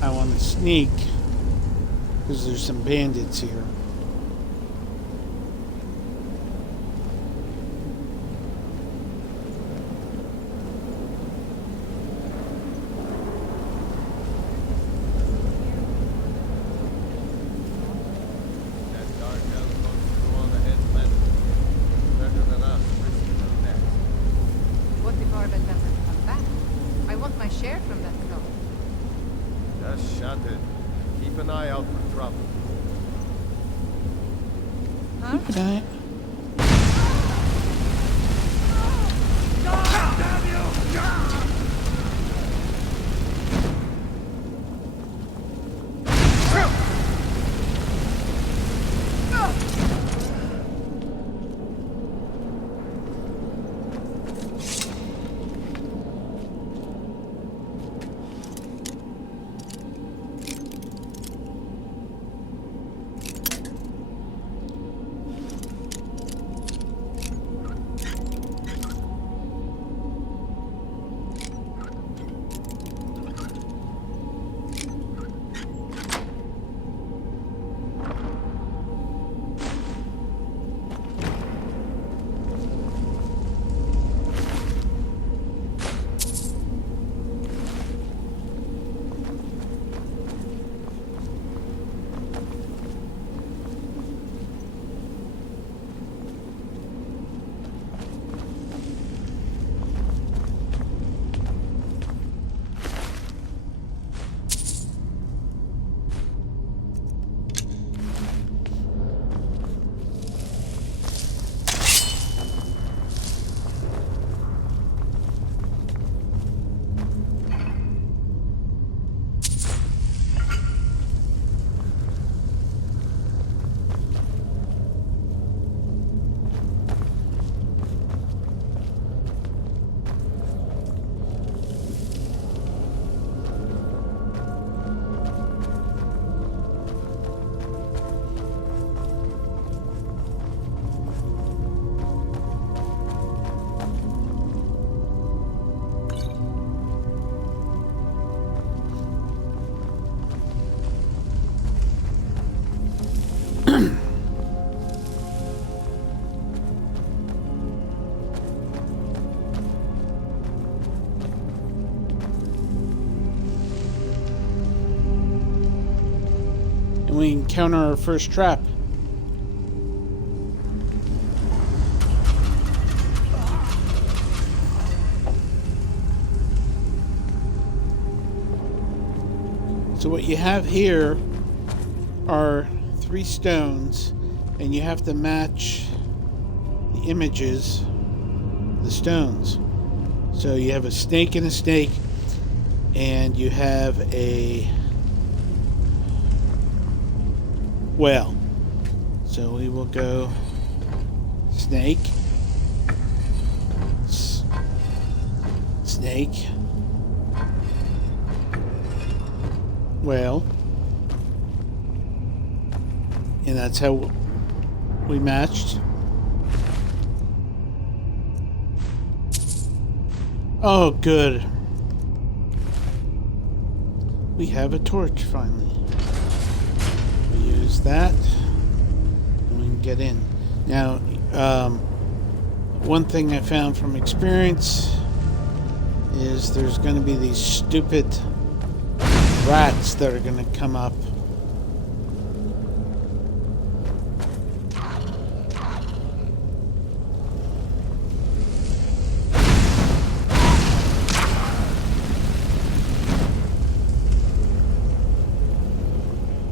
I want to sneak. Because there's some bandits here. That dark elf goes through all the headsmen. Better than us, risking our necks. What if Arben doesn't come back? I want my share from that club. Just shut it. Keep an eye out for trouble. Huh? Good night. we encounter our first trap. So what you have here are 3 stones, and you have to match the images, the stones. So you have a snake and a snake, and you have a whale. So we will go snake, snake, whale, and that's how we matched. Oh, good. We have a torch finally. We use that, and we can get in. Now, one thing I found from experience is there's going to be these stupid rats that are going to come up.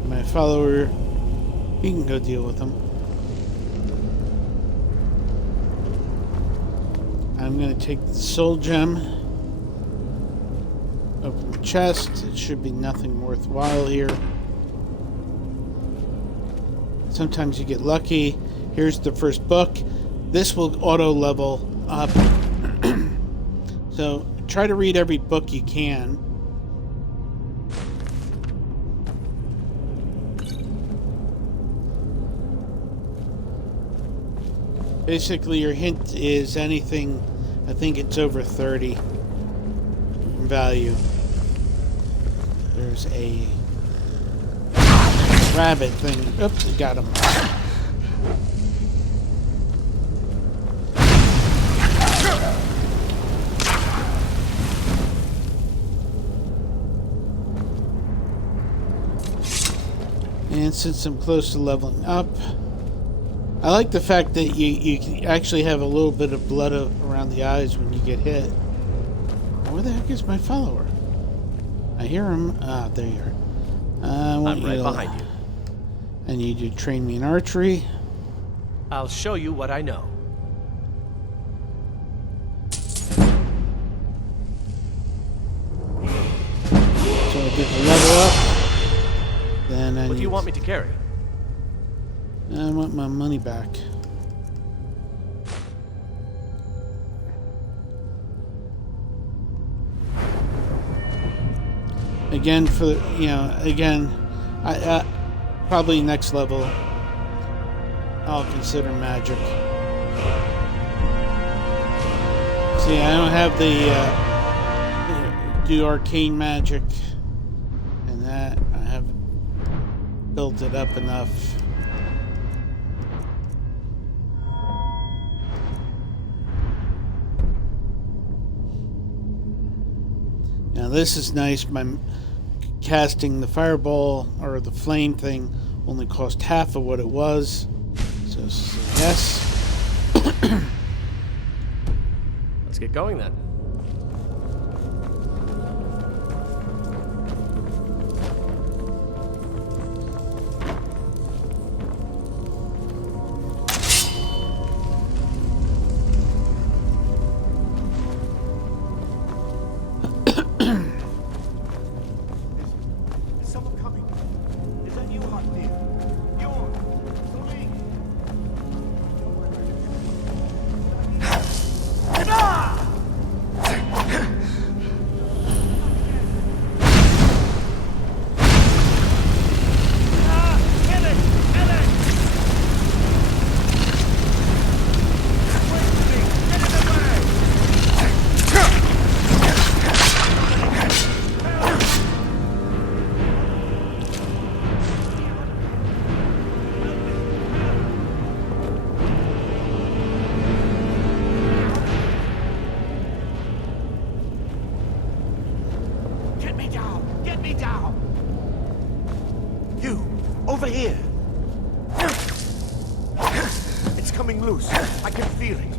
My follower, he can go deal with them. I'm going to take the soul gem. Open the chest. It should be nothing worthwhile here. Sometimes you get lucky. Here's the first book. This will auto level up. So try to read every book you can. Basically, your hint is anything, I think it's over 30 in value. There's a rabbit thing. Oops, got him. And since I'm close to leveling up, I like the fact that you actually have a little bit of blood around the eyes when you get hit. Where the heck is my follower? I hear him. Ah, there you are. I'm right behind you. I need you to train me in archery. I'll show you what I know. So I get the level up. Then What do you want me to carry? I want my money back. Again, I probably next level I'll consider magic. See, I don't have the do arcane magic, and that I haven't built it up enough. Now this is nice. My casting the fireball or the flame thing only cost half of what it was. So yes. Let's get going then. Over here. It's coming loose. I can feel it.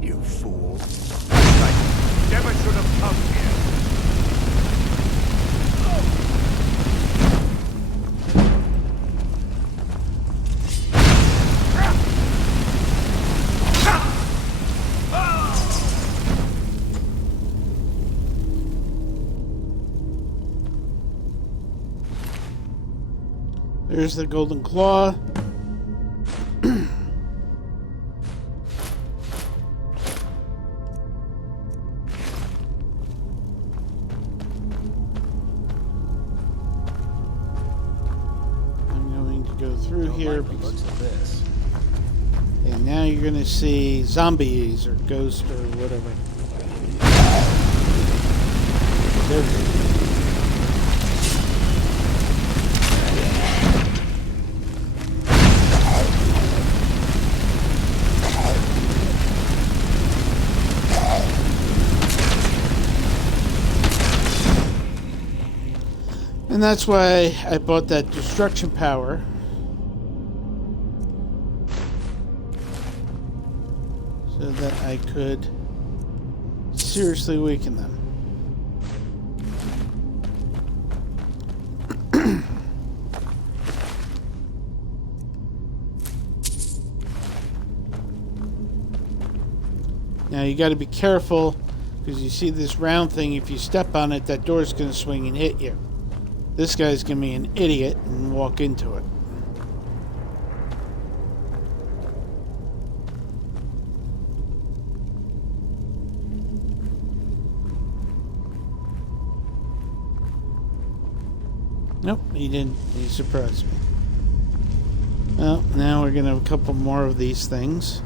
You fool. Like, never should have come here. There's the golden claw. I'm going to go through here. Like the looks of this. And now you're going to see zombies or ghosts or whatever. There we go. And that's why I bought that destruction power. So that I could seriously weaken them. Now you got to be careful because you see this round thing. If you step on it, that door's going to swing and hit you. This guy's going to be an idiot and walk into it. Nope, he didn't. He surprised me. Well, now we're going to have a couple more of these things.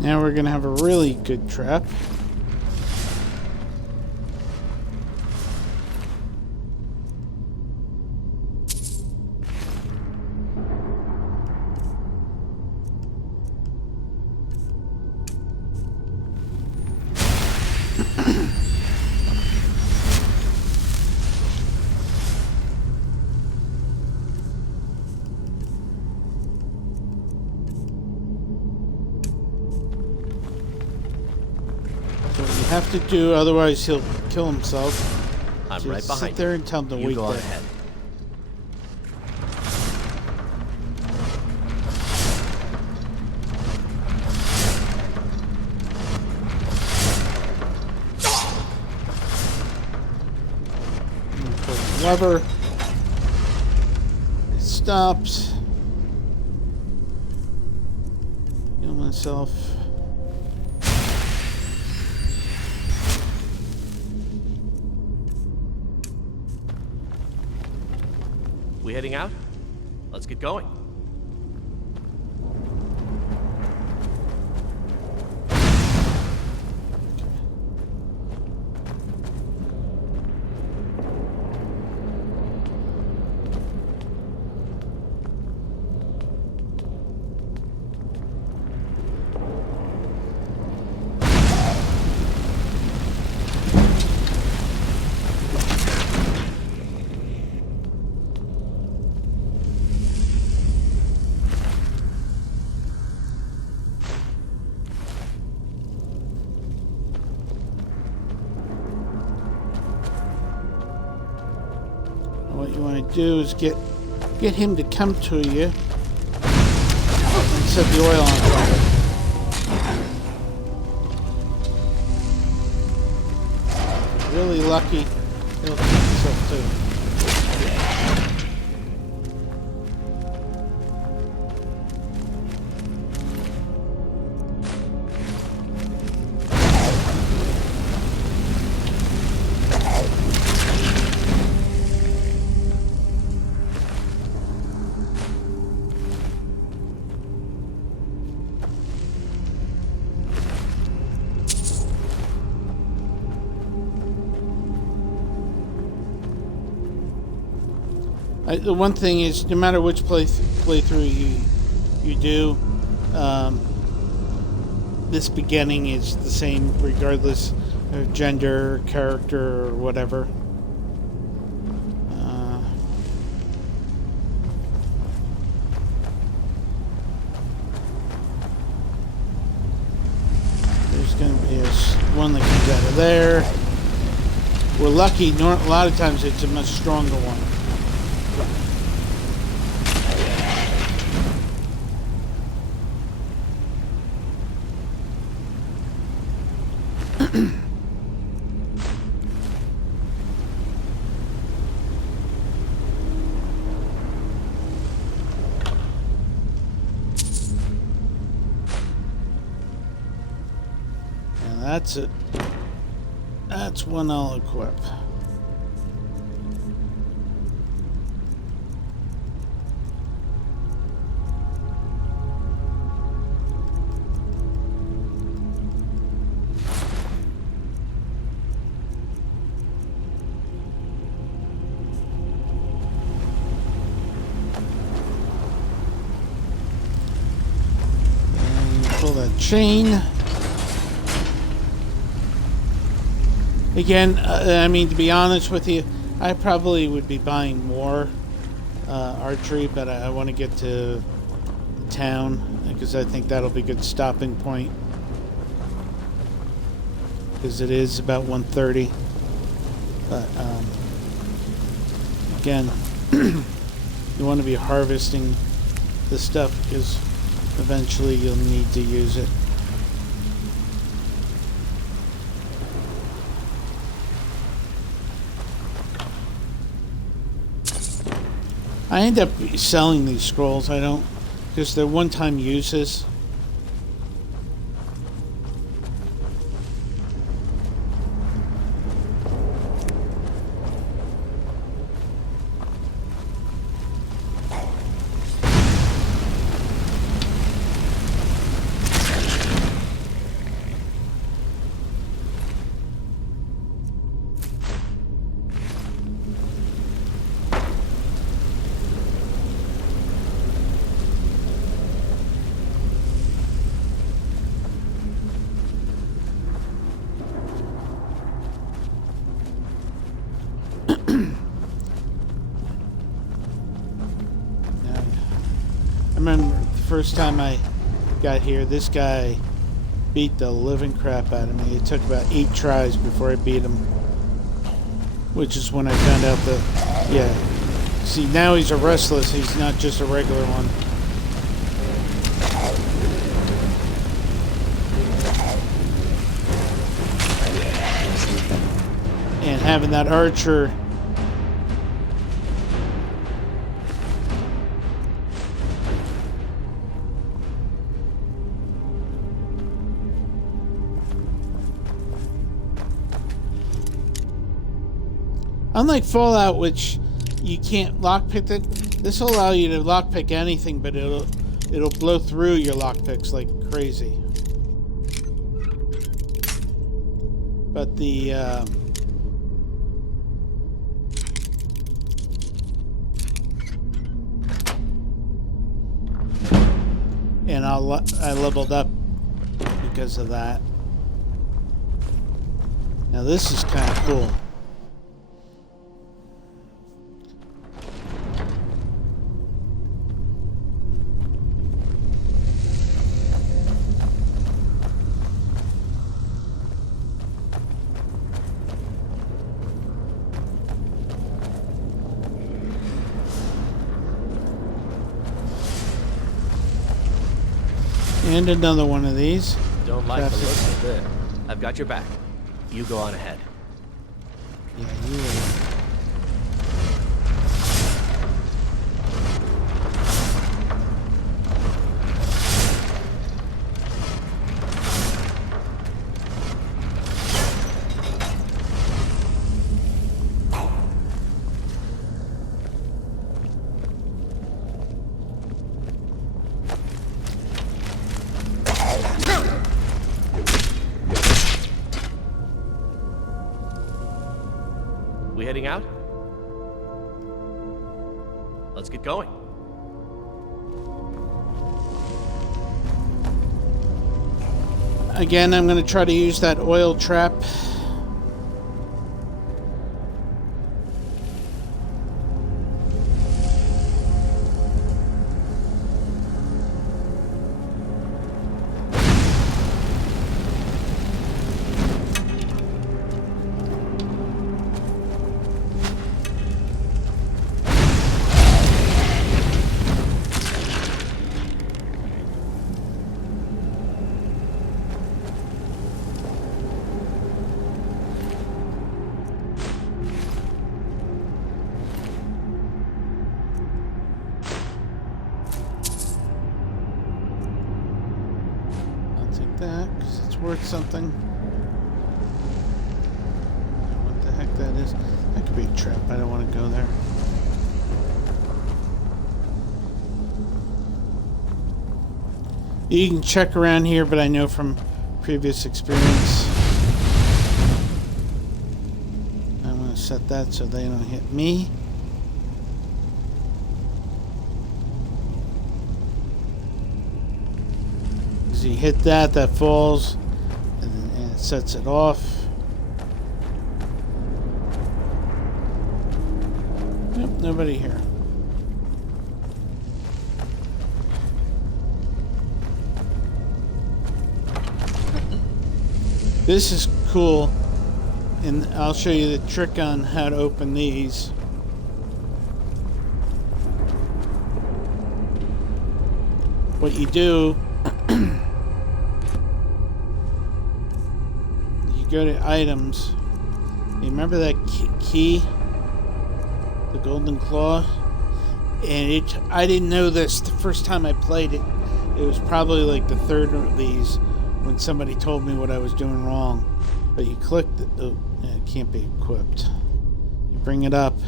Now we're going to have a really good trap. Have to do, otherwise he'll kill himself. I'm Just right behind sit there and tell him to you. wait Go there. ahead. Pull the lever. It stops. Heal myself. We heading out? Let's get going. What you want to do is get him to come to you and set the oil on fire. If you're really lucky, he'll kill himself too. The one thing is, no matter which playthrough you do, this beginning is the same regardless of gender, character, or whatever. There's going to be one that comes out of there. We're lucky. A lot of times it's a much stronger one. That's it. That's one I'll equip. And pull that chain. Again, I mean, to be honest with you, I probably would be buying more archery, but I want to get to the town because I think that'll be a good stopping point. Because it is about 1:30. But again, you want to be harvesting the stuff because eventually you'll need to use it. I end up selling these scrolls. I don't, because they're one-time uses. I remember the first time I got here, this guy beat the living crap out of me. It took about 8 tries before I beat him. Which is when I found out that, yeah. See, now he's a restless, he's not just a regular one. And having that archer unlike Fallout, which you can't lockpick it, this will allow you to lockpick anything, but it'll blow through your lockpicks like crazy. But the and I leveled up because of that. Now this is kind of cool. And another one of these. Don't like the looks of it. I've got your back. You go on ahead. Yeah, you will. We heading out? Let's get going. Again, I'm going to try to use that oil trap. That because it's worth something. What the heck that is? That could be a trap. I don't want to go there. You can check around here, but I know from previous experience. I'm going to set that so they don't hit me. You hit that falls, and it sets it off. Yep, nobody here. This is cool, and I'll show you the trick on how to open these. What you do, go to items. You remember that key, the golden claw, and I didn't know this the first time I played it. It was probably like the third of these when somebody told me what I was doing wrong. But you clicked it. Oh, it can't be equipped. You bring it up,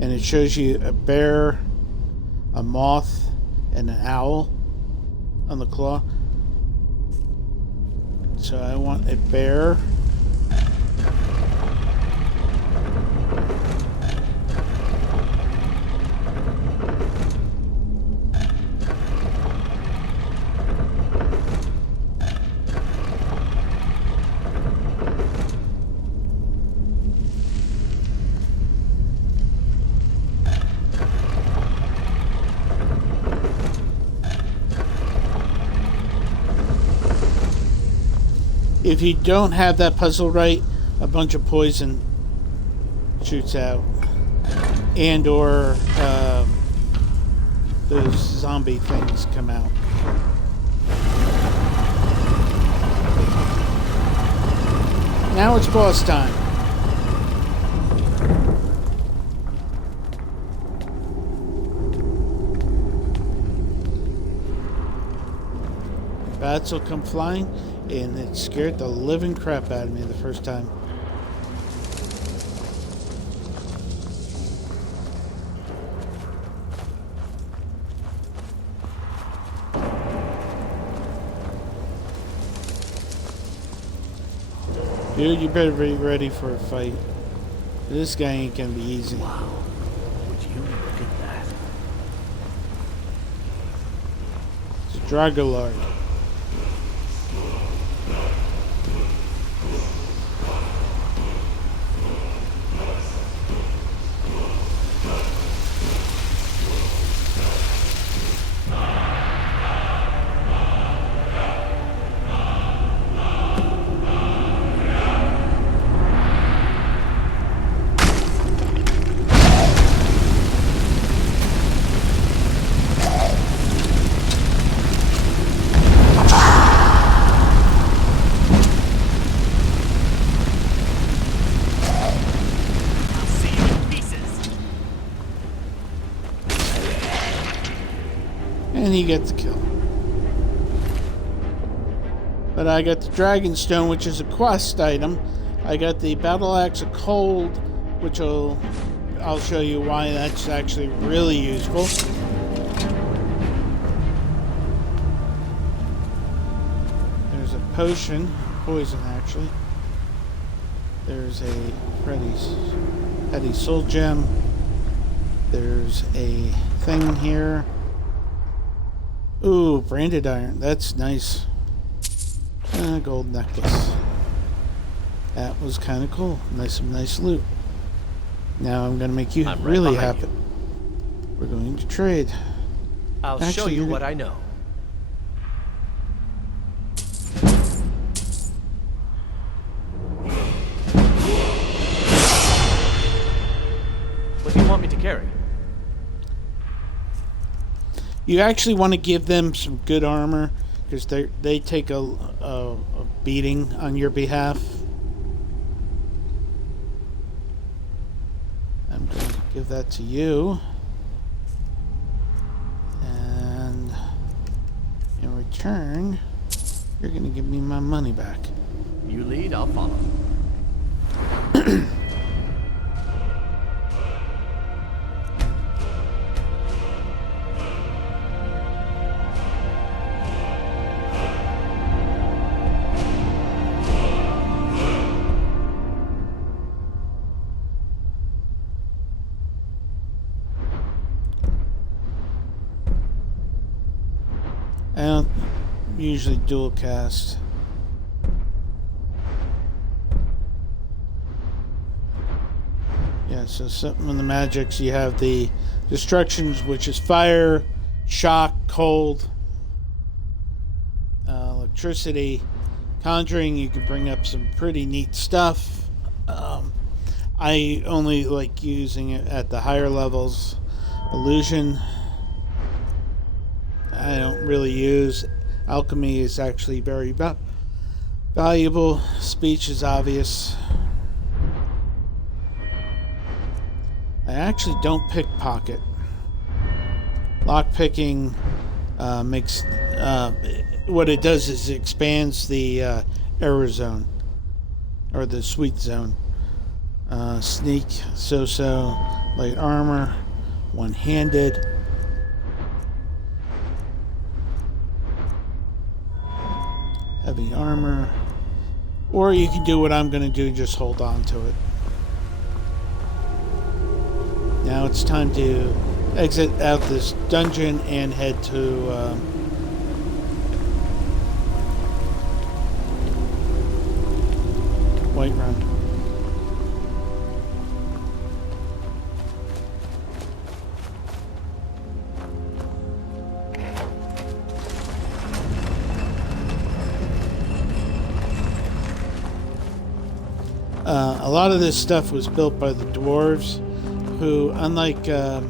and it shows you a bear, a moth, and an owl on the claw. So I want a bear. If you don't have that puzzle right, a bunch of poison shoots out, and or those zombie things come out. Now it's boss time. Bats will come flying, and it scared the living crap out of me the first time. Dude, you better be ready for a fight. This guy ain't gonna be easy. Wow. Would you look at that? It's a Dragolard. And he gets the kill. But I got the Dragonstone, which is a quest item. I got the Battle Axe of Cold, which I'll show you why that's actually really useful. There's a potion, poison actually. There's a Petty Soul Gem. There's a thing here. Ooh, branded iron. That's nice. Gold necklace. That was kind of cool. Nice loot. Now I'm going to make you I'm right really behind happy. you. We're going to trade. I'll show Actually, you you're- what I know. What do you want me to carry? You actually want to give them some good armor because they take a beating on your behalf. I'm going to give that to you. And in return, you're going to give me my money back. You lead, I'll follow. I don't usually dual cast. Yeah, so some of the magics, you have the destructions, which is fire, shock, cold, electricity. Conjuring, you can bring up some pretty neat stuff. I only like using it at the higher levels. Illusion, I don't really use. Alchemy is actually very valuable. Speech is obvious. I actually don't pickpocket. Lockpicking makes what it does is it expands the error zone or the sweet zone. Sneak, so, light armor, one-handed. Heavy armor. Or you can do what I'm going to do, just hold on to it. Now it's time to exit out this dungeon and head to Whiterun. A lot of this stuff was built by the dwarves, who, unlike a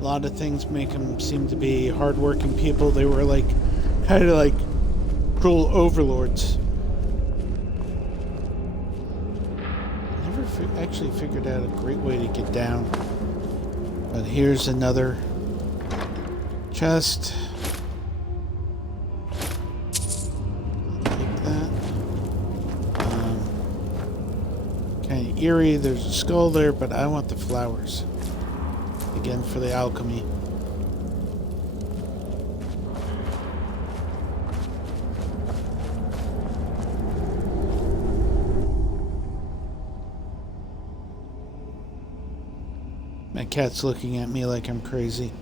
lot of things make them seem to be hardworking people, they were like kind of like cruel overlords. Never actually figured out a great way to get down. But here's another chest. Like that. Kind of eerie. There's a skull there, but I want the flowers. Again, for the alchemy. My cat's looking at me like I'm crazy.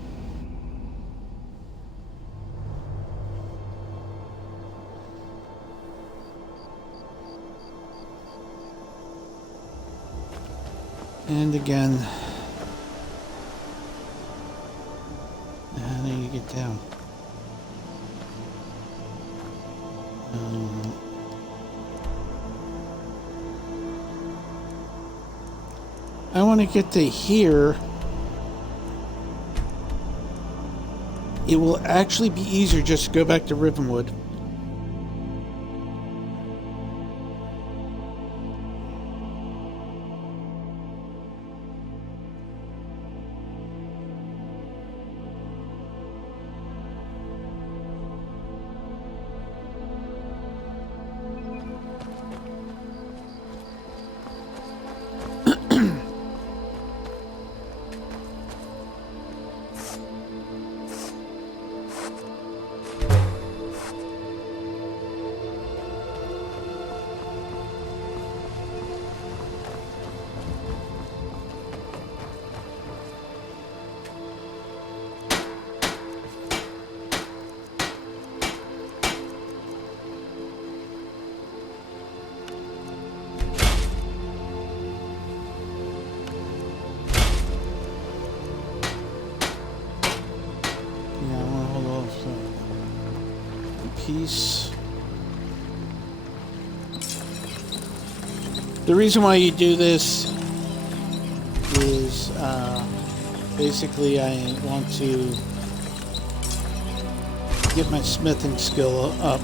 And again. How do you get down? I want to get to here. It will actually be easier just to go back to Rivenwood. piece. The reason why you do this is basically I want to get my smithing skill up.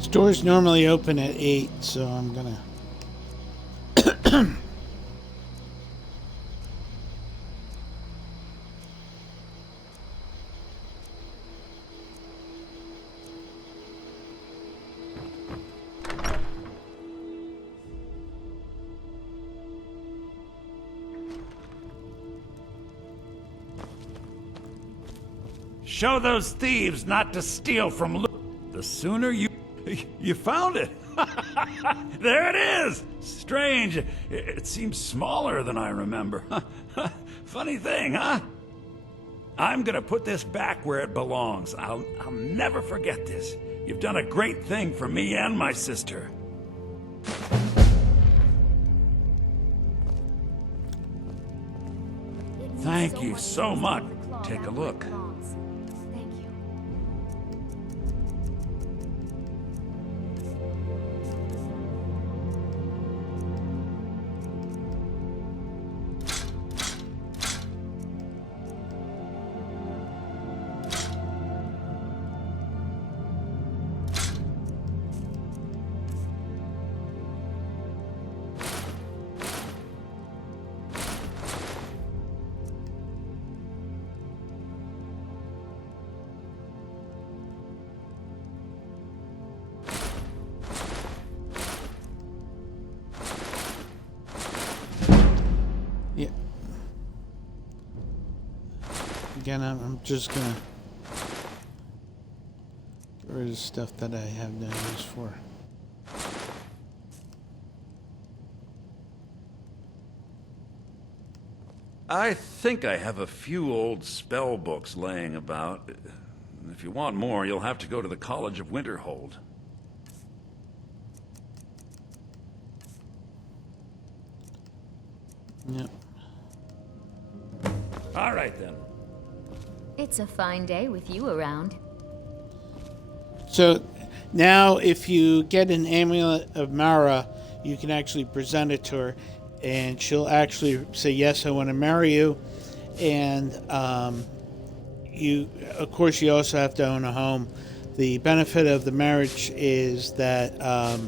Stores normally open at 8, so I'm gonna Show those thieves not to steal from loot. The sooner you... You found it! There it is! Strange. It seems smaller than I remember. Funny thing, huh? I'm gonna put this back where it belongs. I'll never forget this. You've done a great thing for me and my sister. Thank you so much. Take a look. Again, I'm just gonna get rid of stuff that I have no use for. I think I have a few old spell books laying about. If you want more, you'll have to go to the College of Winterhold. Yep. All right, then. It's a fine day with you around. So now if you get an amulet of Mara, you can actually present it to her, and she'll actually say, yes, I want to marry you. And you, of course, you also have to own a home. The benefit of the marriage is that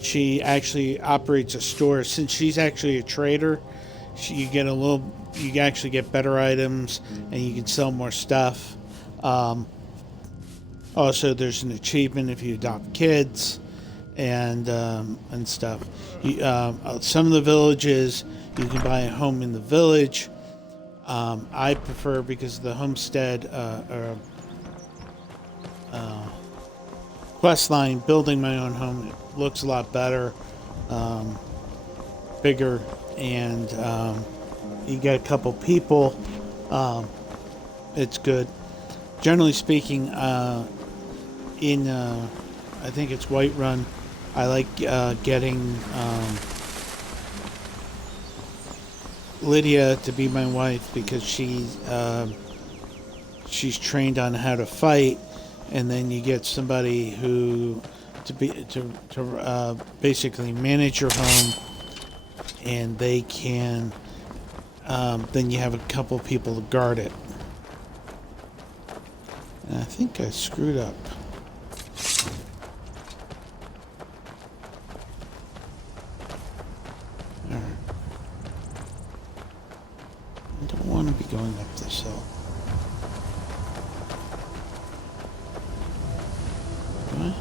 she actually operates a store. Since she's actually a trader, you actually get better items, and you can sell more stuff. Also, there's an achievement if you adopt kids, and stuff. Some of the villages, you can buy a home in the village. I prefer, because the homestead quest line, building my own home, it looks a lot better, bigger, and you get a couple people. It's good. Generally speaking, in I think it's Whiterun, I like getting Lydia to be my wife, because she's trained on how to fight, and then you get somebody who to basically manage your home, and they can then you have a couple people to guard it. And I think I screwed up. Alright. I don't want to be going up this hill. Do I?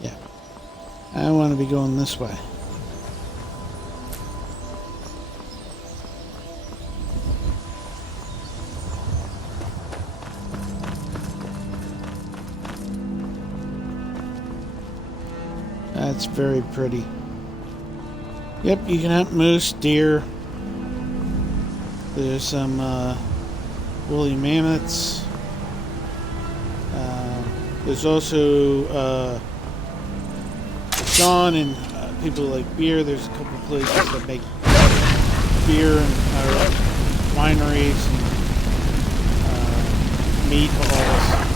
Yeah. I want to be going this way. That's very pretty. Yep, you can hunt moose, deer. There's some woolly mammoths. There's also Sean and people who like beer. There's a couple places that make beer and wineries and meat halls.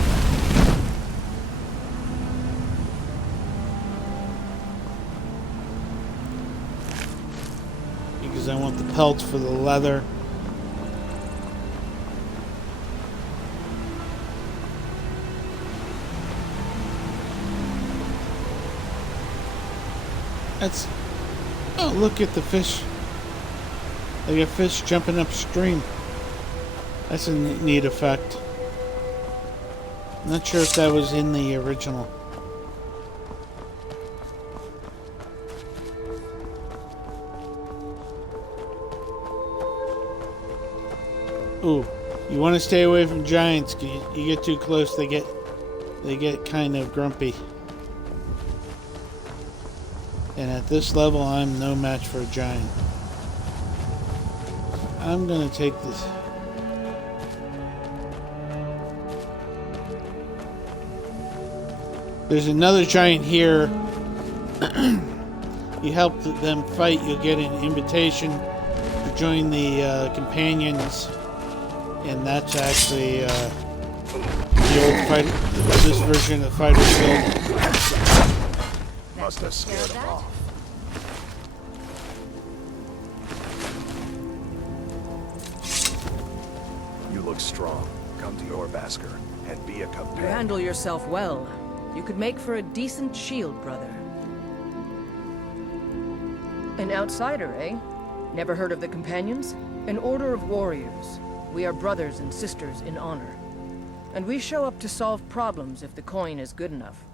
Because I want the pelts for the leather. That's... Oh, look at the fish. They got fish jumping upstream. That's a neat effect. I'm not sure if that was in the original. Ooh, you want to stay away from giants. You get too close, they get kind of grumpy. And at this level, I'm no match for a giant. I'm gonna take this. There's another giant here. You help them fight, you'll get an invitation to join the companions. And that's actually the old fight. This version of Fighter's Guild. Must have scared them off. You look strong. Come to your Basker and be a You companion. handle yourself well. You could make for a decent shield, brother. An outsider, eh? Never heard of the Companions? An order of warriors. We are brothers and sisters in honor. And we show up to solve problems if the coin is good enough.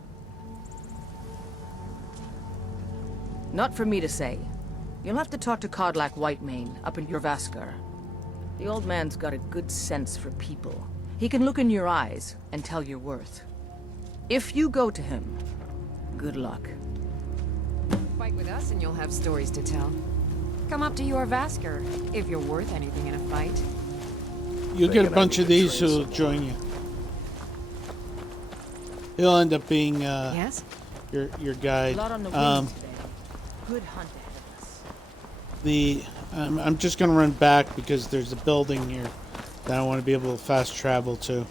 Not for me to say. You'll have to talk to Kodlak Whitemane up in Jorvaskar. The old man's got a good sense for people. He can look in your eyes and tell your worth. If you go to him, good luck. Fight with us and you'll have stories to tell. Come up to your Vasker, if you're worth anything in a fight. You'll get a bunch of these who'll join you. He'll end up being yes? your guide. A lot on the wings today. Good hunt ahead of us. I'm just gonna run back because there's a building here that I want to be able to fast travel to.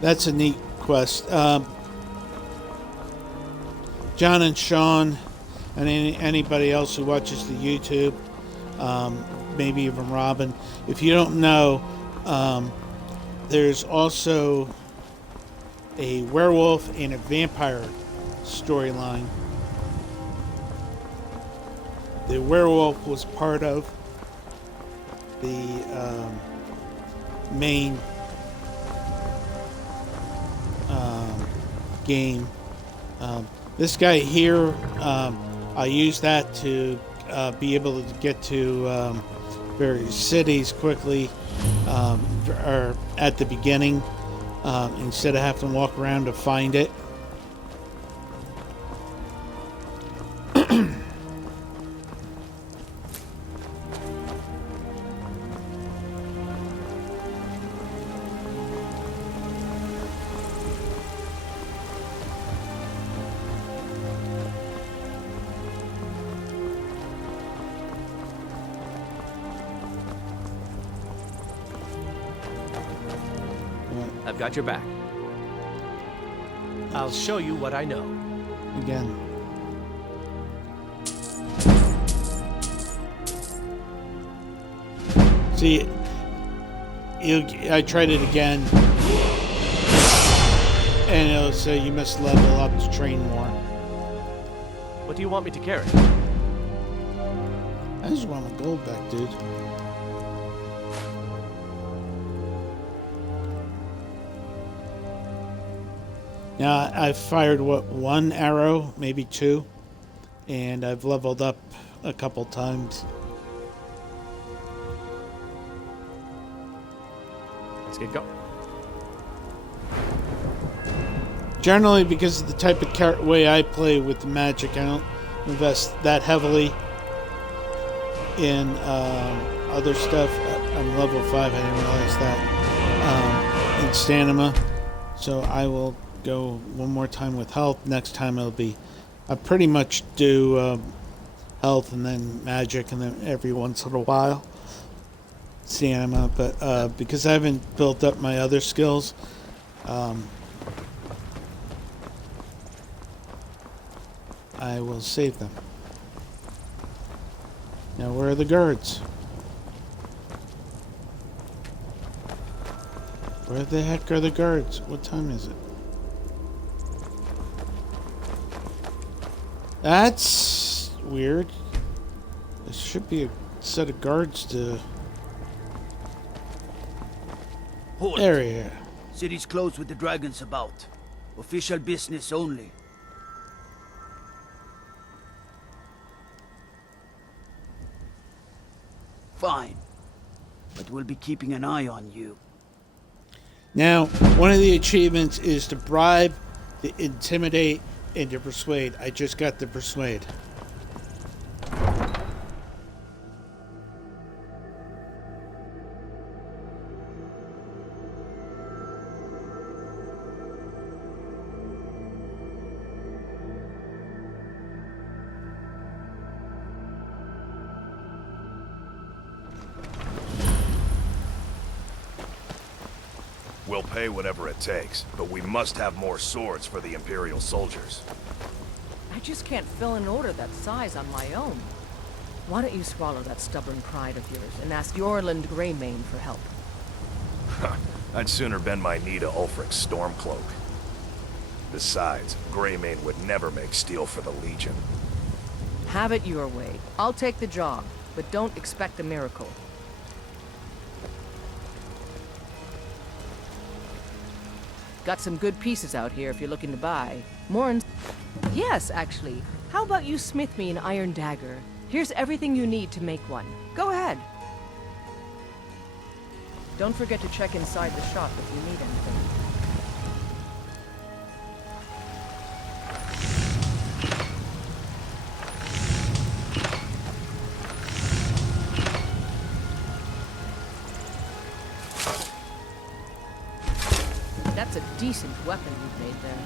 That's a neat quest. John and Sean, and anybody else who watches the YouTube, maybe even Robin. If you don't know, there's also a werewolf and a vampire storyline. The werewolf was part of the main game. This guy here, I use that to be able to get to various cities quickly, or at the beginning, instead of having to walk around to find it. I've got your back. I'll show you what I know. Again. See, I tried it again, and it'll say you must level up to train more. What do you want me to carry? I just want my gold back, dude. Now, I've fired, what, one arrow, maybe two, and I've leveled up a couple times. Let's get going. Generally, because of the type of way I play with the magic, I don't invest that heavily in other stuff. I'm level 5, I didn't realize that. In stamina. So I will go one more time with health. Next time it'll be... I pretty much do health and then magic and then every once in a while stamina. But because I haven't built up my other skills... I will save them. Now, where are the guards? Where the heck are the guards? What time is it? That's weird. There should be a set of guards to... Hold. Area. City's closed with the dragons about. Official business only. Fine. But we'll be keeping an eye on you. Now, one of the achievements is to bribe, to intimidate, and to persuade. I just got the persuade. We'll pay whatever it takes, but we must have more swords for the Imperial soldiers. I just can't fill an order that size on my own. Why don't you swallow that stubborn pride of yours and ask Yorland Greymane for help? I'd sooner bend my knee to Ulfric's Stormcloak. Besides, Greymane would never make steel for the Legion. Have it your way. I'll take the job, but don't expect a miracle. Got some good pieces out here if you're looking to buy. More in... Yes, actually. How about you smith me an iron dagger? Here's everything you need to make one. Go ahead. Don't forget to check inside the shop if you need anything. That's a decent weapon you've made there.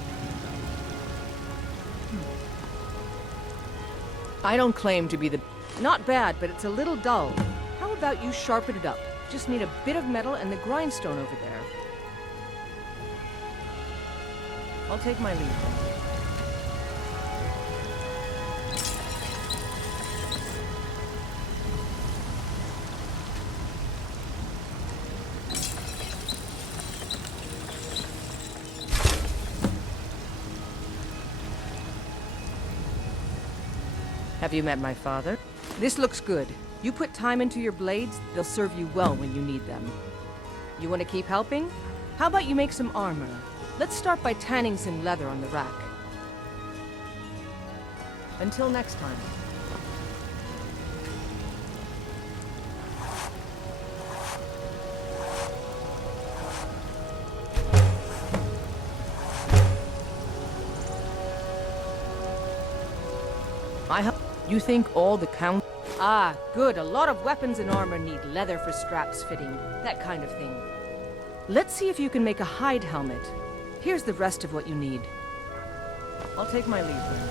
I don't claim to be the... Not bad, but it's a little dull. How about you sharpen it up? Just need a bit of metal and the grindstone over there. I'll take my leave then. Have you met my father? This looks good. You put time into your blades, they'll serve you well when you need them. You want to keep helping? How about you make some armor? Let's start by tanning some leather on the rack. Until next time. I hope you think all the count... Ah, good. A lot of weapons and armor need leather for straps fitting, that kind of thing. Let's see if you can make a hide helmet. Here's the rest of what you need. I'll take my leave then.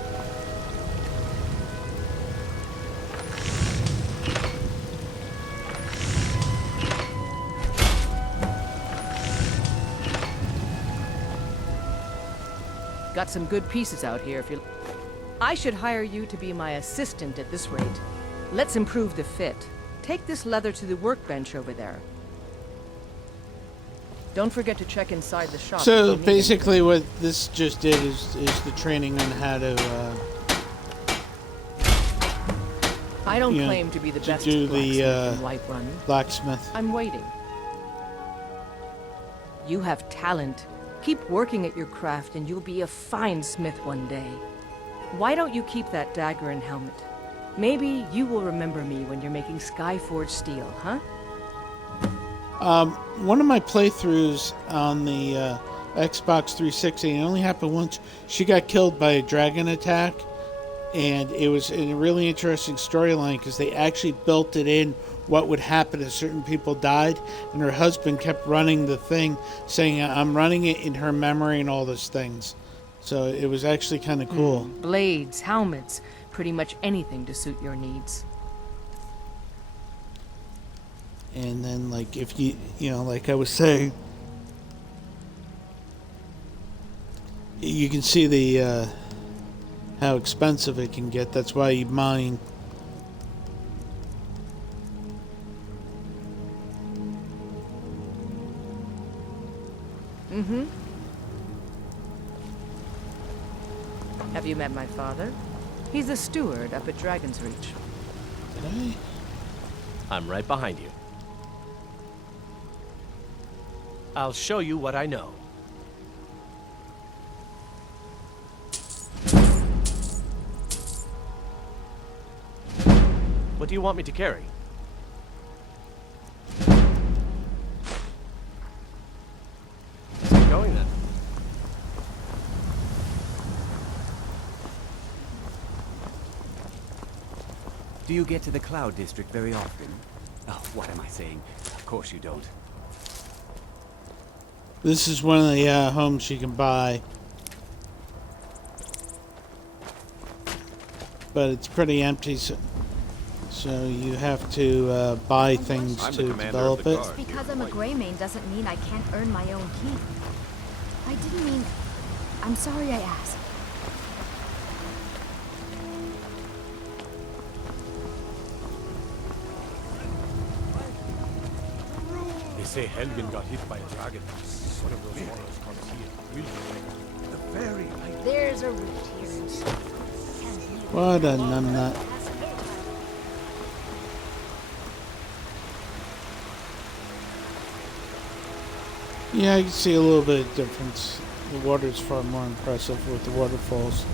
Got some good pieces out here if you... I should hire you to be my assistant at this rate. Let's improve the fit. Take this leather to the workbench over there. Don't forget to check inside the shop. So basically what this just did is the training on how to... I don't claim to be the best do blacksmith the in Whiterun. blacksmith. I'm waiting. You have talent. Keep working at your craft and you'll be a fine smith one day. Why don't you keep that dagger and helmet? Maybe you will remember me when you're making Skyforged steel, huh? One of my playthroughs on the Xbox 360, it only happened once. She got killed by a dragon attack, and it was a really interesting storyline because they actually built it in what would happen if certain people died, and her husband kept running the thing, saying, I'm running it in her memory and all those things. So it was actually kind of cool. Blades, helmets, pretty much anything to suit your needs. And then, like, if you know, like I was saying, you can see the how expensive it can get. That's why you mine. Mm-hmm. Have you met my father? He's a steward up at Dragon's Reach. Did I? I'm right behind you. I'll show you what I know. What do you want me to carry? Let's get going then. Do you get to the Cloud District very often? Oh, what am I saying? Of course you don't. This is one of the homes you can buy. But it's pretty empty, so you have to buy things to develop it. Just because I'm a Greymane doesn't mean I can't earn my own keep. I didn't mean... I'm sorry I asked. They say Helgen got hit by a dragon. One of those horrors can't see it. The very There's a root here. What a numbnut. Yeah, I can see a little bit of difference. The water's far more impressive with the waterfalls.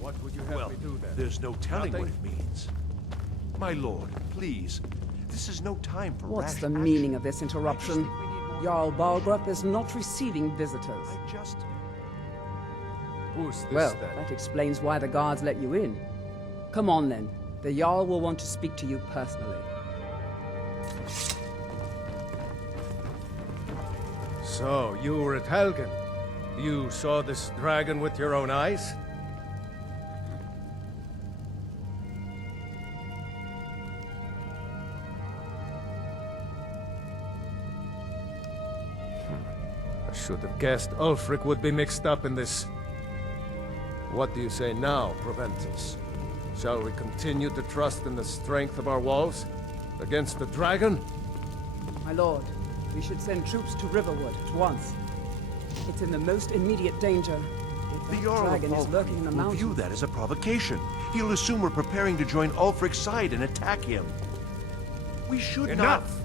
What would you have me do then? There's no telling what it means. My lord, please. This is no time for What's rash the action. meaning of this interruption? Jarl Balgruth is not receiving visitors. Who's this Well, then? that explains why the guards let you in. Come on then. The Jarl will want to speak to you personally. So, you were at Helgen. You saw this dragon with your own eyes? I should have guessed Ulfric would be mixed up in this. What do you say now, Proventus? Shall we continue to trust in the strength of our walls against the dragon? My lord, we should send troops to Riverwood at once. It's in the most immediate danger. If The that Jarl dragon of is lurking in the Falkreath will mountains. view that as a provocation. He'll assume we're preparing to join Ulfric's side and attack him. We should Enough!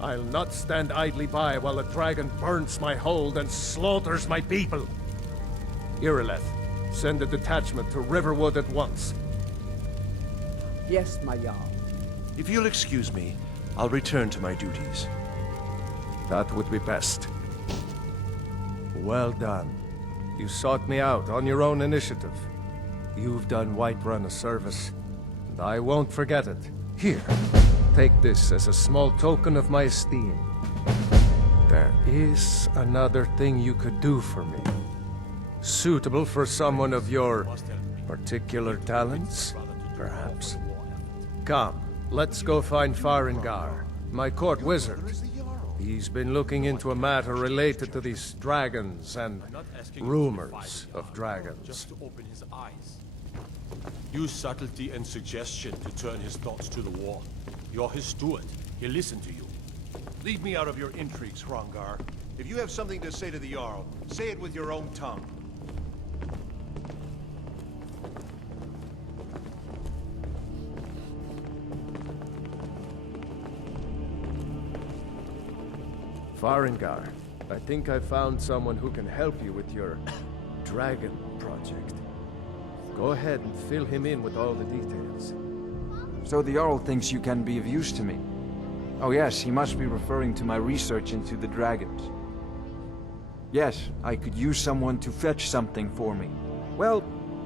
I'll not stand idly by while the dragon burns my hold and slaughters my people. Irileth, send a detachment to Riverwood at once. Yes, my Jarl. If you'll excuse me, I'll return to my duties. That would be best. Well done. You sought me out on your own initiative. You've done Whiterun a service, and I won't forget it. Here, take this as a small token of my esteem. There is another thing you could do for me. Suitable for someone of your particular talents, perhaps. Come, let's go find Farengar, my court wizard. He's been looking into a matter related to these dragons and rumors of dragons. Just to open his eyes. Use subtlety and suggestion to turn his thoughts to the war. You're his steward. He'll listen to you. Leave me out of your intrigues, Hrongar. If you have something to say to the Jarl, say it with your own tongue. Farengar, I think I found someone who can help you with your dragon project. Go ahead and fill him in with all the details. So the Jarl thinks you can be of use to me. Oh yes, he must be referring to my research into the dragons. Yes, I could use someone to fetch something for me. Well,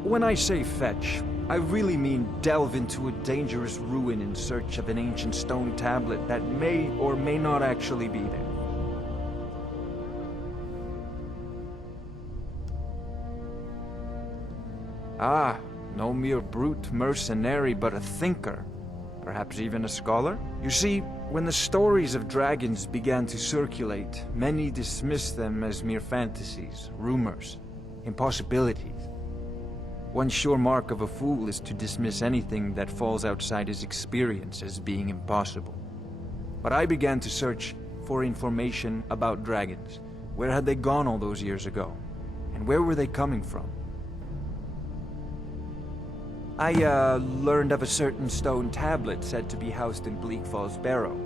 when I say fetch, I really mean delve into a dangerous ruin in search of an ancient stone tablet that may or may not actually be there. Ah, no mere brute mercenary, but a thinker. Perhaps even a scholar? You see, when the stories of dragons began to circulate, many dismissed them as mere fantasies, rumors, impossibilities. One sure mark of a fool is to dismiss anything that falls outside his experience as being impossible. But I began to search for information about dragons. Where had they gone all those years ago? And where were they coming from? I, learned of a certain stone tablet said to be housed in Bleak Falls Barrow.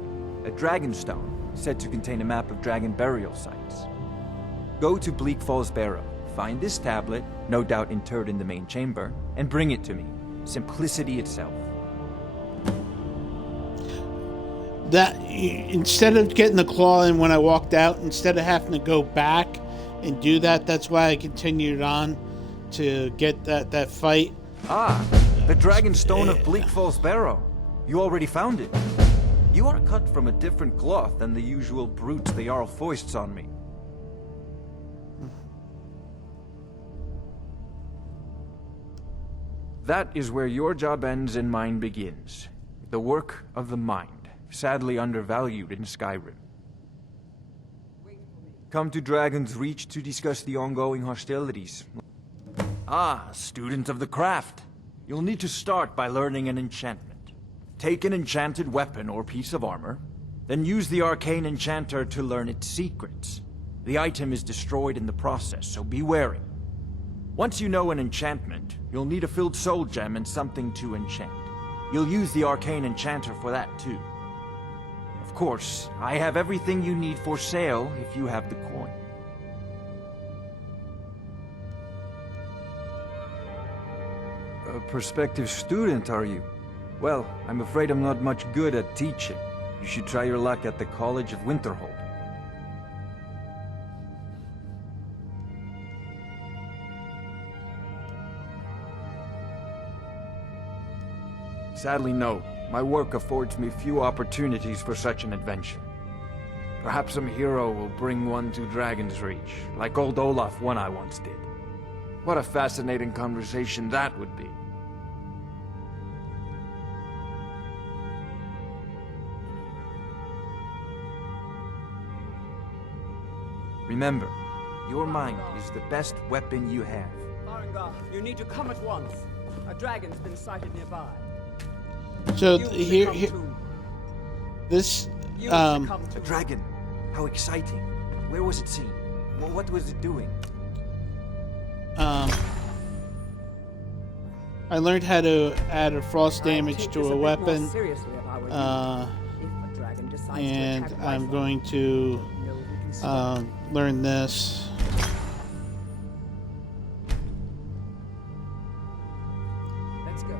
A dragon stone, said to contain a map of dragon burial sites. Go to Bleak Falls Barrow, find this tablet, no doubt interred in the main chamber, and bring it to me. Simplicity itself. That, instead of getting the claw in when I walked out, instead of having to go back and do that, that's why I continued on to get that fight. Ah, the Dragon Stone of Bleak Falls Barrow. You already found it. You are cut from a different cloth than the usual brutes the Jarl foists on me. That is where your job ends and mine begins. The work of the mind, sadly undervalued in Skyrim. Come to Dragon's Reach to discuss the ongoing hostilities. Ah, student of the craft. You'll need to start by learning an enchantment. Take an enchanted weapon or piece of armor, then use the arcane enchanter to learn its secrets. The item is destroyed in the process, so be wary. Once you know an enchantment, you'll need a filled soul gem and something to enchant. You'll use the arcane enchanter for that too. Of course, I have everything you need for sale if you have the coin. A prospective student, are you? Well, I'm afraid I'm not much good at teaching. You should try your luck at the College of Winterhold. Sadly, no. My work affords me few opportunities for such an adventure. Perhaps some hero will bring one to Dragon's Reach, like old Olaf one I once did. What a fascinating conversation that would be. Remember, your mind is the best weapon you have. Farengar, you need to come at once. A dragon's been sighted nearby. So here, this A dragon. How exciting. Where was it seen? What was it doing? I learned how to add a frost damage to a weapon, and I'm going to learn this.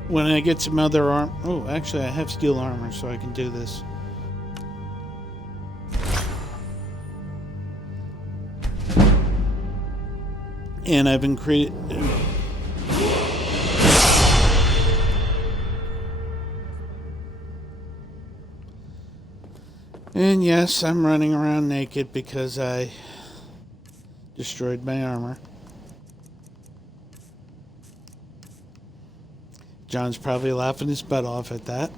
When I get some other arm... Oh, actually, I have steel armor, so I can do this. And I've increased... And yes, I'm running around naked because I destroyed my armor. John's probably laughing his butt off at that.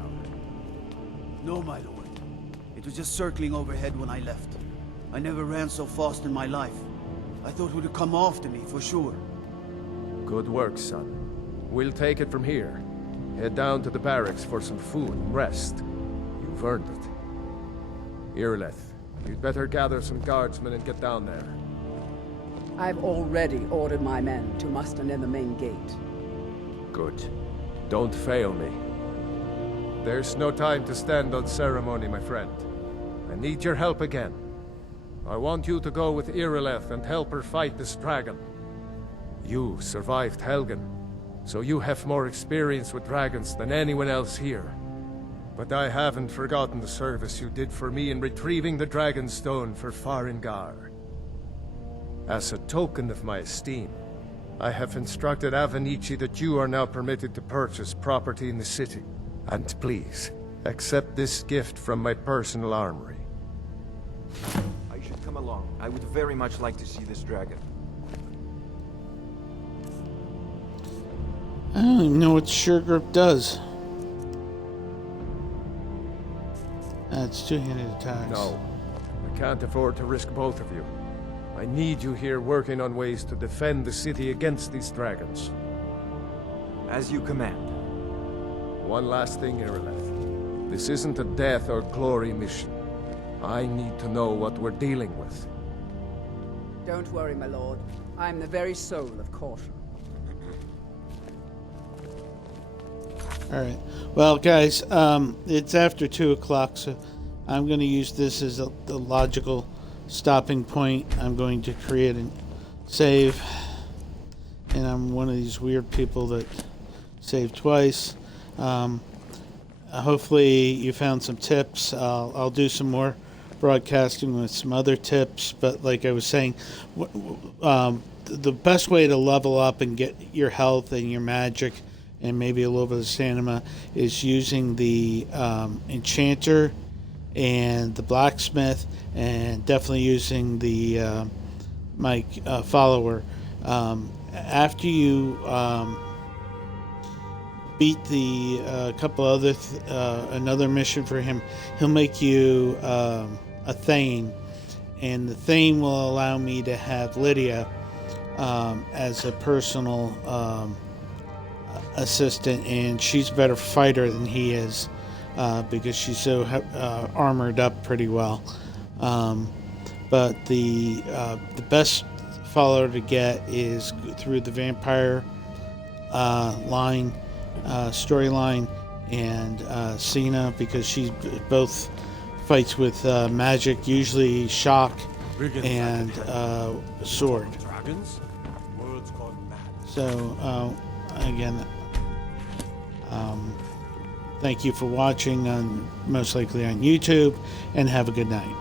sound. No, my lord. It was just circling overhead when I left. I never ran so fast in my life. I thought it would have come after me, for sure. Good work, son. We'll take it from here. Head down to the barracks for some food and rest. You've earned it. Irileth, you'd better gather some guardsmen and get down there. I've already ordered my men to muster near the main gate. Good. Don't fail me. There's no time to stand on ceremony, my friend. I need your help again. I want you to go with Irileth and help her fight this dragon. You survived Helgen, so you have more experience with dragons than anyone else here. But I haven't forgotten the service you did for me in retrieving the Dragon Stone for Farengar. As a token of my esteem, I have instructed Avenici that you are now permitted to purchase property in the city. And please, accept this gift from my personal armory. I should come along. I would very much like to see this dragon. I don't even know what Sure Grip does. That's two-handed attacks. No, I can't afford to risk both of you. I need you here working on ways to defend the city against these dragons. As you command. One last thing, Irileth. This isn't a death or glory mission. I need to know what we're dealing with. Don't worry, my lord. I'm the very soul of caution. Alright. Well, guys, it's after 2 o'clock, so I'm going to use this as the logical stopping point. I'm going to create a save. And I'm one of these weird people that save twice. Hopefully you found some tips. I'll do some more broadcasting with some other tips. But like I was saying, the best way to level up and get your health and your magic and maybe a little bit of stamina is using the enchanter and the blacksmith, and definitely using the my follower. After you beat the couple other another mission for him, he'll make you a Thane, and the Thane will allow me to have Lydia as a personal assistant, and she's a better fighter than he is because she's so armored up pretty well. But the best follower to get is through the vampire line storyline, and Cena, because she both fights with magic, usually shock and sword. So again, thank you for watching, most likely on YouTube, and have a good night.